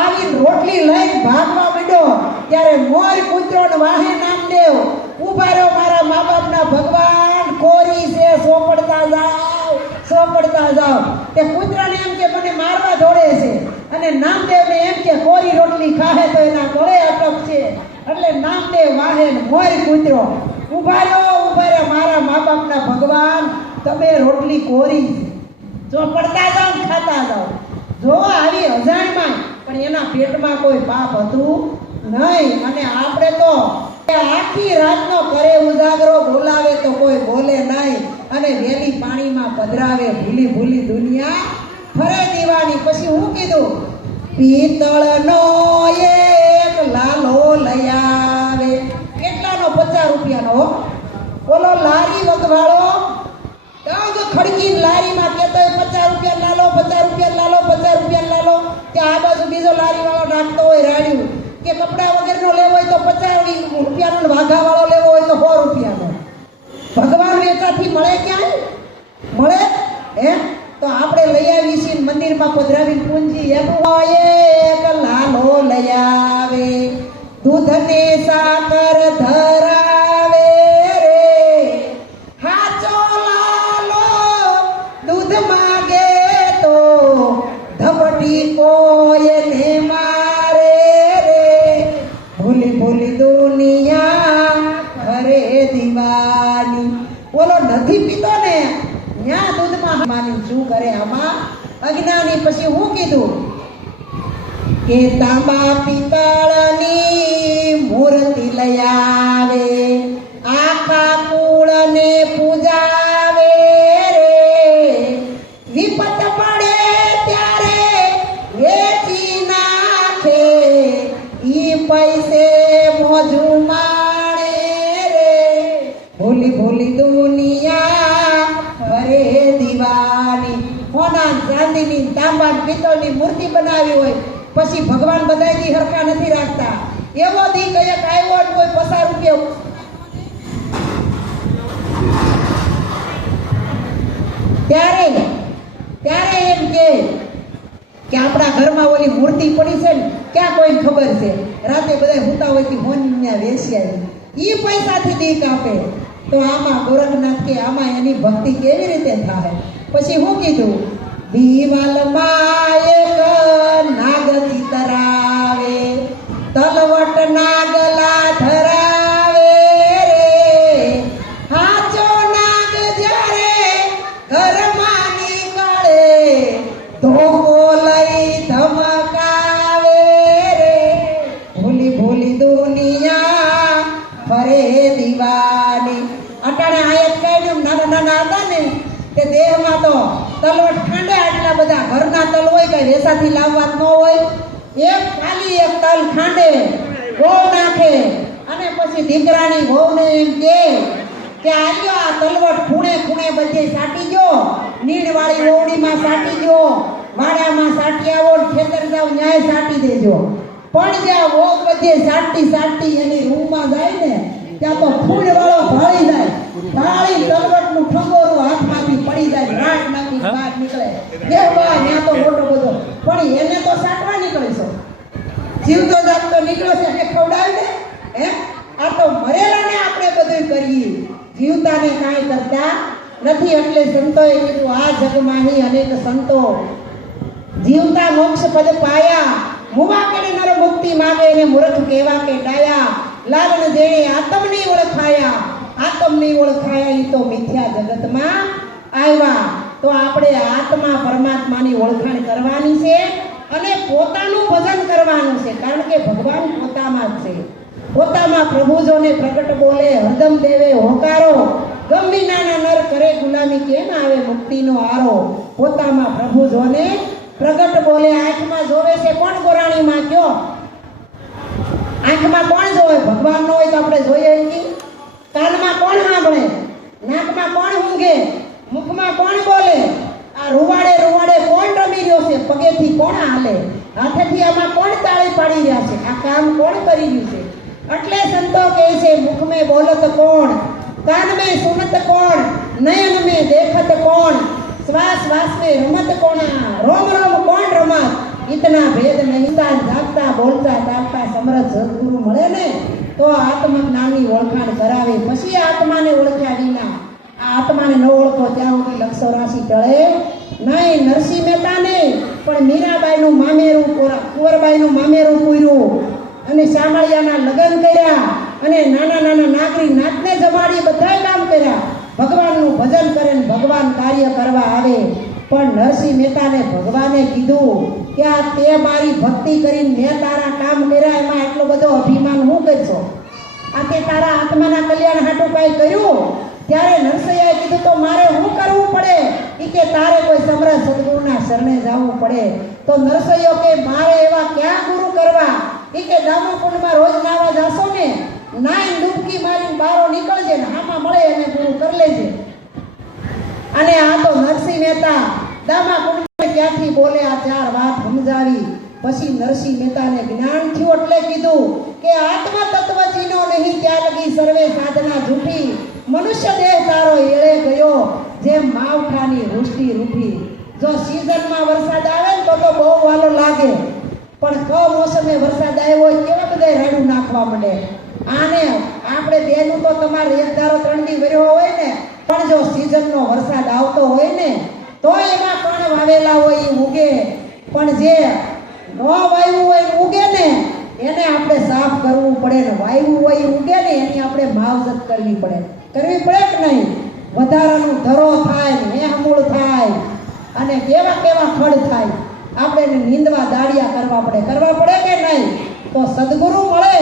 આવીને રોટલી લઈને ભાગવા માંડ્યો. ત્યારે મોર કૂતરો ને વાહે નામદેવ ઉભા રહ્યો, મારા મા બાપના ભગવાન કોરી છે, સોપડતા જાઓ. તે કૂતરાને એમ કે મને મારવા દોડે છે અને નામદેવને એમ કે કોરી રોટલી ખાહે તો એના ગળે અટકશે. એટલે નામદેવ વાહે મોર કૂતરો ઉભા રહ્યો, મારા મા બાપના ભગવાન તમે રોટલી કોરી ચોપડતા જાઓ, ખાતા જાઓ. જો આવી અજાણમાં પણ એના પેટમાં કોઈ પાપ હતું નહીં. અને આપણે તો આખી રાતનો કરે ઉજાગરો, બોલાવે તો કોઈ બોલે નહીં. અને વેલી પાણીમાં પધરાવે, ભૂલી દુનિયા ફરે દીવાની. પછી હું કીધું પિત્તળનો એક લાલો લઈ આવે. કેટલાનો? 50 રૂપિયાનો. ઓલો લારી વગવાળો દંગ ખડકીને લારીમાં કહેતો 50 રૂપિયા લાલો, 50 રૂપિયા લાલો, 50 રૂપિયા લાલો. ત્યાં આ બાજુ બીજો લારી વાળો નાખતો હોય રાડ્યું કે કપડા વગરનો લેવો હોય તો 50 રૂપિયાનો, વાઘા વાળો લેવો હોય તો 100 રૂપિયાનો. ભગવાન વેચાથી મળે ક્યાંય? મળે તો આપણે લઈ આવી છીએ મંદિરમાં પધરાવી પૂંજી. એક લાલો લઈ આવે, દૂધ ને સાકર ધરાવે રે. હાચો લાલો દૂધ માગે તો ધપટી કોઈને મારે રે. ભૂલી દુનિયા ઘરે દીવાની. બોલો નથી પીતો ને ન્યા દૂધમાં માની શું કરે આમાં અજ્ઞાની. પછી હું કીધું કે તાંબા પિત્તળની મૂર્તિ લઈ આવે, આખા કુળને પૂજાવે રે. વિપત પડે ત્યારે વેચી નાખે, ઈ પૈસે મોજું માણે ભૂલી ભૂલી દુનિયા ફરે દીવાની. સોના ચાંદીની તાંબા પિત્તળની મૂર્તિ બનાવી હોય પછી ભગવાન બધાયથી હરખા નથી રાખતા. એવો દી કયક આવ્યો ને કોઈ 50 રૂપિયા ત્યારે એમ કે આપણા ઘરમાં ઓલી મૂર્તિ પડી છે ને ક્યાં કોઈને ખબર છે. રાતે બધા હુતા હોય કે હોન્યા વેસ્યા ઈ પૈસાથી દીક આપે. તો આમાં ગોરખનાથ કે આમાં એની ભક્તિ કેવી રીતે થાય? પછી હું કીધું, દીવાલમાં એક નાગ ચિતરાવે, તલવટ નાગલા ધરાવે રે. હાચો નાગ જ્યારે ઘરમાં નીકળે ધોકો લઈ ધમકાવે રે. ભૂલી ભૂલી દુનિયા ફરે દીવાની. અટાણે આયત કાઢ્યું નાના નાના હતા ને તે દેહમાં તો તલવટ ખાંડે આટલા બધા ઘરના તલ હોય કઈ વેસાથી લાવવા ન હોય. એક ખાલી એક તલ ખાંડે ગો નાખે અને પછી દીકરાની વહુને એમ કે આલ્યો આ તલવટ ખૂણે ખૂણે બધે સાટી ગયો, નીણવાળી ઓવડીમાં સાટી ગયો, વાડામાં સાટી આવો, ખેતર જાવ ન્યાય સાટી દેજો. પણ જ્યાં વહુ બધે સાટી એની રૂમમાં જાય ને ત્યાં તો ફૂલ વાળો ભાળી જાય. ભાળી તલવટનું ઠંગોરું હાથમાંથી પડી જાય, રાટ નાખી બહાર નીકળે. એ બા ત્યાં તો મોટો બધો, પણ એને તો સાટવા નીકળે છો. જીવતો જાગતો નીકળ્યો છે કે ખવડાવી દે હે? આ તો મરેલાને આપણે બધું કરીએ, જીવતાને કાંઈ કરતા નથી. એટલે સંતોએ કીધું આ જગમાંહી અનેક સંતો જીવતા મોક્ષ પદ પાયા, મુવા કેડે નર મુક્તિ માગે ને મૂર્ખ કેવા કે ડાયા. લાલન જેણે આત્મની ઓળખાયા, આત્મની ઓળખાયા ઈ તો મિથ્યા જગતમાં આવ્યા. તો આપણે આત્મા પરમાત્માની ઓળખાણ કરવાની છે અને પોતાનું ભજન કરવાનું છે. કારણ કે ભગવાન પોતામાં જ છે. પોતામાં પ્રભુજોને પ્રગટ બોલે, હરદમ દેવે હોકારો. ગમે નાના નર કરે ગુલામી, કેમ આવે મુક્તિનો આરો. પોતામાં પ્રભુજોને પ્રગટ બોલે. આંખમાં જોવે છે કોણ ગોરાણીમાં કયો? આંખમાં કોણ જોવે? ભગવાન નો હોય તો આપણે જોઈએ નહીં. કાનમાં કોણ સાંભળે? નાકમાં કોણ ઊંઘે? મુખમાં કોણ બોલે? આ રૂવાડે કોણ રમી રહ્યો છે? પગેથી કોણ હાલે? હાથેથી આમાં કોણ તાળી પાડી રહ્યા છે? આ કામ કોણ કરી રહ્યું છે? એટલે સંતો કહે છે, મુખ મેં બોલત કોણ, કાન મેં સુનત કોણ, નયન મેં દેખત કોણ, શ્વાસ શ્વાસ મેં રમત કોણા, રોમ રોમ કોણ રમત. ઇતના ભેદ નહીં જાગતા બોલતા તાકતા સમરથ સદગુરુ મળે ને તો આત્મજ્ઞાનની ઓળખાણ કરાવે. પછી આત્માને ઓળખ્યા વિના આ આત્માને ન ઓળખો ત્યાં સુધી લક્ષ રાશિ ટળે નહીં. નરસિંહ મહેતાને પણ મીરાબાઈનું મામેરું, કુંવરબાઈનું મામેરું પૂર્યું અને શામળિયાના લગ્ન કર્યા અને નાના નાના નાગરી નાતને જમાડી બધાય કામ કર્યા. ભગવાનનું ભજન કરે ને ભગવાન કાર્ય કરવા આવે. પણ નરસિંહ મહેતાને ભગવાને કીધું કે આ તે મારી ભક્તિ કરીને મેં તારા કામ કર્યા, એમાં એટલો બધો અભિમાન હું કરશો? આ તે તારા આત્માના કલ્યાણ હાટું કાંઈ કર્યું? ત્યારે નરસિંહે કીધું તો મારે શું કરવું પડે? એ કે તારે કોઈ સમરથ સદગુરુના શરણે જવું પડે. તો નરસિંહો કે મારે એવા ક્યાં ગુરુ કરવા? એ કે દામોકુંડમાં રોજ નાવા જાશો ને, નાઈ ડૂબકી મારીને બારો નીકળજે ને આમાં મળે એને ગુરુ કરી લેજે. અને આ તો નરસિંહ મહેતા દામાકુંડમાં ક્યાંથી બોલે આ ચાર વાત સમજાવી. પછી નરસિંહ મહેતાને જ્ઞાન થયું એટલે કીધું કે આત્મા તત્વ ચીનો નહીં ત્યાં લગી સર્વે સાધના જૂઠી. મનુષ્ય દેહ તારો એળે ગયો જેમ માવઠાની વૃષ્ટિ રૂઠી. જો સીઝનમાં વરસાદ આવે ને તો બહુ વાલો લાગે, પણ કમોસમે વરસાદ આવ્યો હોય કેવા બધા રાડું નાખવા માંડે. આને આપણે બેનું તો તમારે એક ધારો 3 દી વર્યો હોય ને, પણ જો સીઝનનો વરસાદ આવતો હોય ને તો એમાં કણ વાવેલા હોય એ ઉગે, પણ જે ન વાવ્યું હોય ઉગે ને એને આપણે સાફ કરવું પડે ને વાવ્યું હોય ઉગે ને એની આપણે માવજત કરવી પડે કે નહીં? વધારાનું ધરો થાય ને હમૂળ થાય અને કેવા કેવા ફળ થાય, આપણે એને નીંદવા દાડિયા કરવા પડે કે નહીં? તો સદગુરુ મળે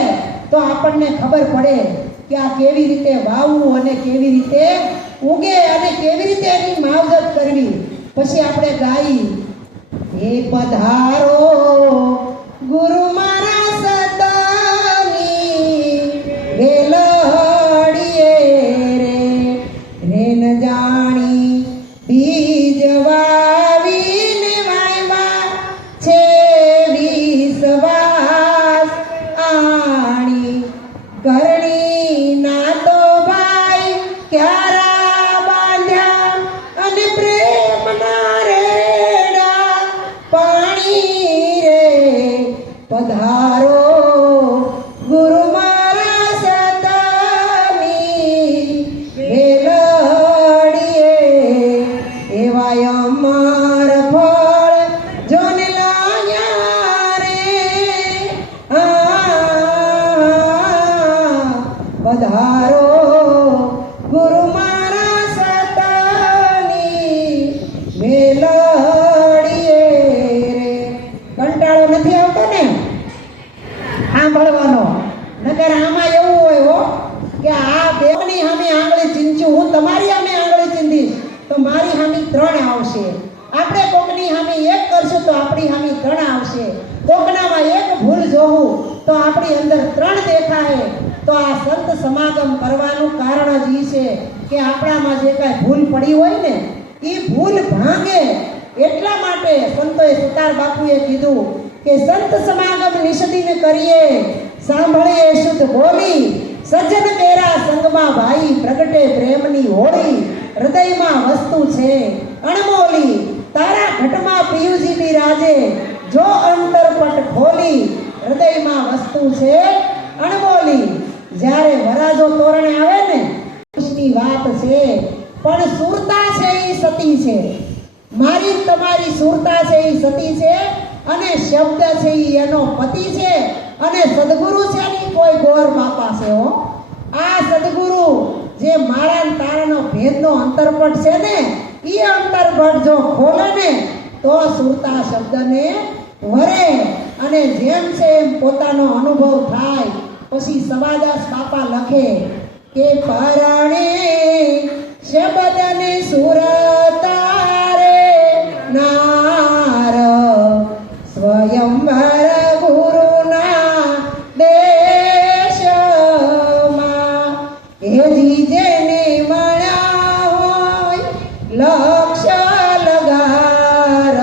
તો આપણને ખબર પડે કે આ કેવી રીતે વાવવું અને કેવી રીતે ઉગે અને કેવી રીતે એની માવજત કરવી. પછી આપણે ગાઈ, હે પધારો ગુરુ મારા સદાની વેલડીએ રે, મારો ગુરુ મારા સતાની મેલડીએ રે. કંટાળો નથી આવતો ને સાંભળવાનો? નકર આમાં એવું હોય હો કે આ બેની સામે આંગળી ચીંચું, હું તમારી સામે આંગળી ચીંધીશ તો મારી સામે 3 આવશે. આપણે કોકની સામે 1 કરશું તો આપણી સામે 3 આવશે. કોકનામાં 1 ભૂલ જોવું તો આપણી અંદર 3 દેખાય. તો આ સંત સમાગમ કરવાનું કારણ જ ઈ છે કે આપણામાં જે કાંઈ ભૂલ પડી હોય ને એ ભૂલ ભાંગે. એટલા માટે સંતોએ સુતાર બાપુએ કીધું કે સંત સમાગમ નિષદીને કરીએ, સાંભળીએ શુદ્ધ બોલી, સજ્જન કેરા સંગમાં ભાઈ પ્રગટે પ્રેમની હોળી. હૃદયમાં વસ્તુ છે અણમોલી, તારા ઘટમાં પિયુજી બિરાજે, જો અંતરપટ ખોલી. હૃદયમાં વસ્તુ છે અણમોલી. જ્યારે વરાજો તોરણે આવે ને ખુશની વાત છે, પણ સુરતા છે એ સતી છે. મારી તમારી સુરતા છે એ સતી છે અને શબ્દ છે એ એનો પતિ છે. અને સદગુરુ છે ને કોઈ ગોર બાપા છે હો. આ સદગુરુ જે માળા ને તારાનો ભેદનો અંતરપટ છે ને એ અંતરપટ જો ખોલે ને તો સુરતા શબ્દને વરે અને જેમ છે એમ પોતાનો અનુભવ થાય. પછી સવાદાસ બાપા લખે કે પરણે શબ્દને સુરતારે નાર સ્વયંવર ગુરુના દેશમાં. હેજી જેને મળ્યા હોય લક્ષ્ય લગાર,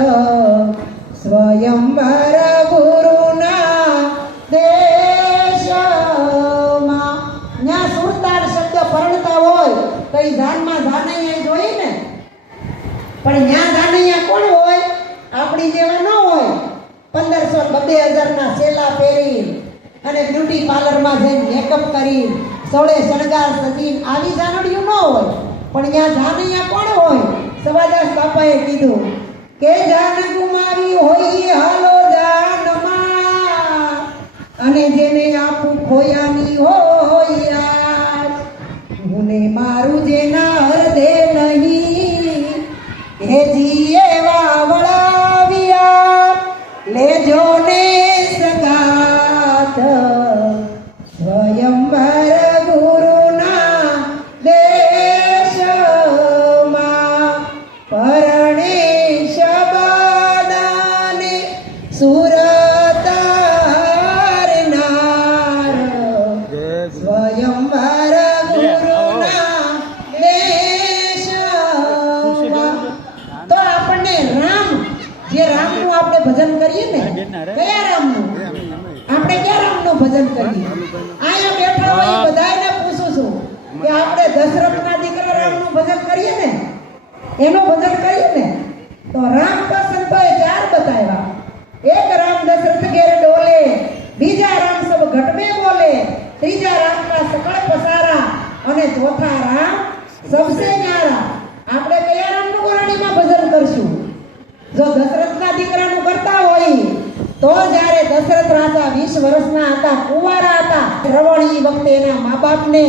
સ્વયંવર ગુરુના દેશમાં. ત્યાં સુરતાર શબ્દ પરણતા હોય તો એ જાનમાં જાનૈયા જોઈ ને, પણ ત્યાં જાનૈયા કોણ હોય? આપણી જેવા ન હોય. 1500-2000 ના સેલા પહેરી અને બ્યુટી પાર્લરમાં જઈને મેકઅપ કરી સોળે શણગાર સજી આવી જાનડિયું ન હોય. પણ ત્યાં જાનૈયા કોણ હોય? સવાદાસ બાપાએ કીધું કે જાન ગુમાવી હોય હાલો જાનમાં, અને જેને આપું ખોયાની હોય યાર. મને મારું જેના હૃદે નહીં હે જીએ વાવળાવ્યા, લેજો ને સંગાત સ્વયંવર ગુરુના દેશમાં. પરણે શબદાને સુરતાર નાર, સ્વયંવર ગુરુના દેશમાં. તો આપણને રામ, જે રામનું આપણે ભજન કરીએ ને, કયા રામનું? આપણે ક્યાં રામનું ભજન કરીએ? અહીંયા બેઠા હોય બધાને પૂછું છું કે આપણે દશરથના દીકરા રામનું ભજન કરીએ ને, એનું ભજન કરીએ ને તો રામ તો સંતોએ 4 બતાવ્યા. એક રામ દશરથ ઘેર ડોલે, બીજા રામ સબ ઘટ में બોલે, ત્રીજા રામ કા સકળ પસારા, અને ચોથા રામ સબસે ન્યારા. આપણે કયા રામનું ગોરાણીમાં ભજન કરશું? જો દશરથના દીકરાનું કરતા હોય તો જ્યારે દશરથ રાજા 20 વર્ષના હતા, કુંવારા હતા, રવણી વખતે એના મા બાપને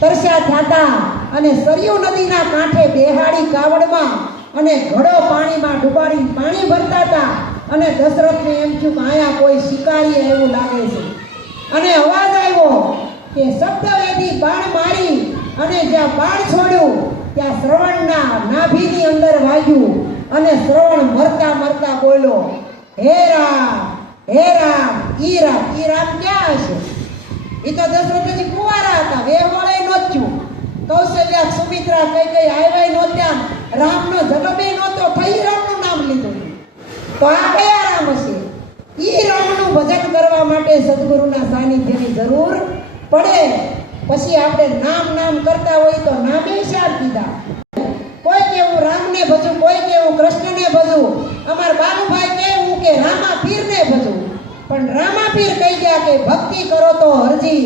તરસ્યા થતા અને સરયુ નદીના કાંઠે બેહાડી કાવડમાં અને ઘડો પાણીમાં ડુબાડી પાણી ભરતા હતા. અને દશરથને એમ થયું કે આયા કોઈ શિકારી એવું લાગે છે. અને અવાજ આવ્યો કે શબ્દવેદી બાણ મારી, અને જ્યાં બાણ છોડ્યું ત્યાં શ્રવણના નાભીની અંદર વાગ્યું અને શ્રવણ મરતા મરતા બોલ્યો, હે રામ, હે રામ. ઈ રામ ક્યાં હશે? એ તો દશરથજી કુંવારા હતા, વેવાળે નોચ્યું. કૌશલ્યા સુમિત્રા કઈ આવ્યા નોત્યા, રામનો જન્મે નહોતો, કઈ રામનું નામ લીધું? તો આ કયા રામ હશે? ઈ રામનું ભજન કરવા માટે સદગુરુના સાનિધ્યની જરૂર પડે. પછી આપણે નામ કરતા હોય તો નામે શાર કીધા. કોઈ કેવું રામને ભજવું, કોઈ કેવું કૃષ્ણને ભજવું. અમાર બાલુભાઈ કેવું કે રામા પીરને ભજવું. પણ રામા પીર કહી ગયા કે ભક્તિ કરો તો હરજી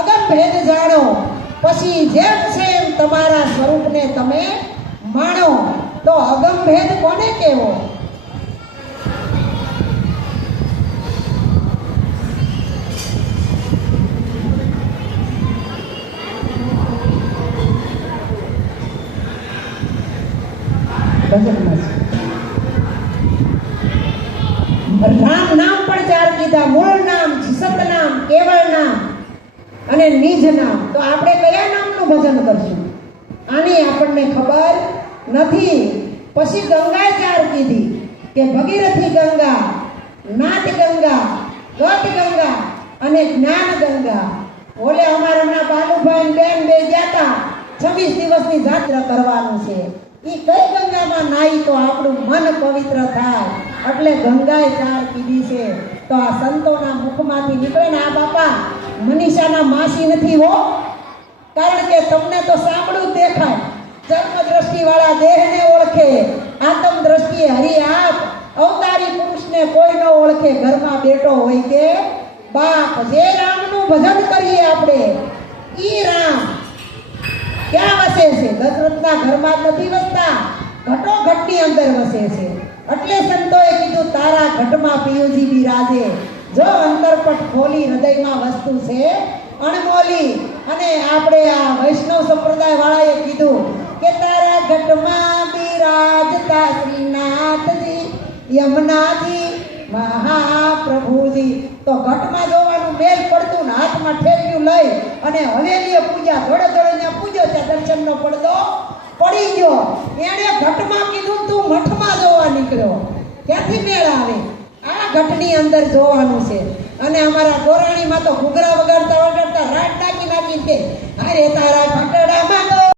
અગમ ભેદ જાણો, પછી જેમ છે એમ તમારા સ્વરૂપને તમે માણો. તો અગમ ભેદ કોને કહેવો? ભજનમાં છે રામ નામ પણ 4 કીધા, મૂળ નામ, સતનામ, કેવળ નામ અને નિજ નામ. તો આપણે કયા નામનું ભજન કરશું આની આપણને ખબર નથી. પછી ગંગા 4 કીધી કે ભગીરથી ગંગા, નાથ ગંગા, ગત ગંગા અને જ્ઞાન ગંગા. ઓલે અમારા બાલુભાઈ બેન બે ગયા 26 દિવસની જાત્રા કરવાનું છે. ઈ કઈ ગંગામાં નાઈ તો આપણું મન પવિત્ર થાય, એટલે ગંગાએ 4 કીધી છે. તો આ સંતોના મુખમાંથી નીકળે ને, આ બાપા મનીષાના માસી નથી હો, કારણ કે તમને તો સાંભળું જ દેખાય. ચર્મ દ્રષ્ટિ વાળા દેહને ઓળખે, આત્મ દ્રષ્ટિએ હરિઆપ. અવતારી પુરુષને કોઈ ન ઓળખે, ઘરમાં બેઠો હોય કે બાપ. જે રામનું ભજન કરીએ આપણે, ઈ રામ ક્યાં વસે છે? દશરથના ઘરમાં જ નથી વસતા, ઘટોઘટની અંદર વસે છે. એટલે સંતોએ કીધું તારા ઘટમાં પિયુજી બિરાજે. જો અંતરપટ ખોલી હૃદયમાં વસ્તુ છે અણમોલી. અને આપણે આ વૈષ્ણવ સંપ્રદાય વાળાએ કીધું કે તારા ઘટમાં બિરાજતા શ્રીનાથજી યમુનાજી મહાપ્રભુજી. તો ઘટમાં જોવાનું મેલ પડતું ને હાથમાં ઠેલ્યું લઈ અને હવેલીએ પૂજા જોડે જોડે પૂજો, ત્યાં દર્શનનો પડદો પડી ગયો. એણે ઘટમાં કીધું તું મઠમાં જોવા નીકળ્યો, ક્યાંથી મેળ આવે? આ ઘટની અંદર જોવાનું છે. અને અમારા ગોરાણીમાં તો ઘૂઘરા વગાડતા વગાડતા રાત નાખી કે અરે તારા ઘટડામાં તો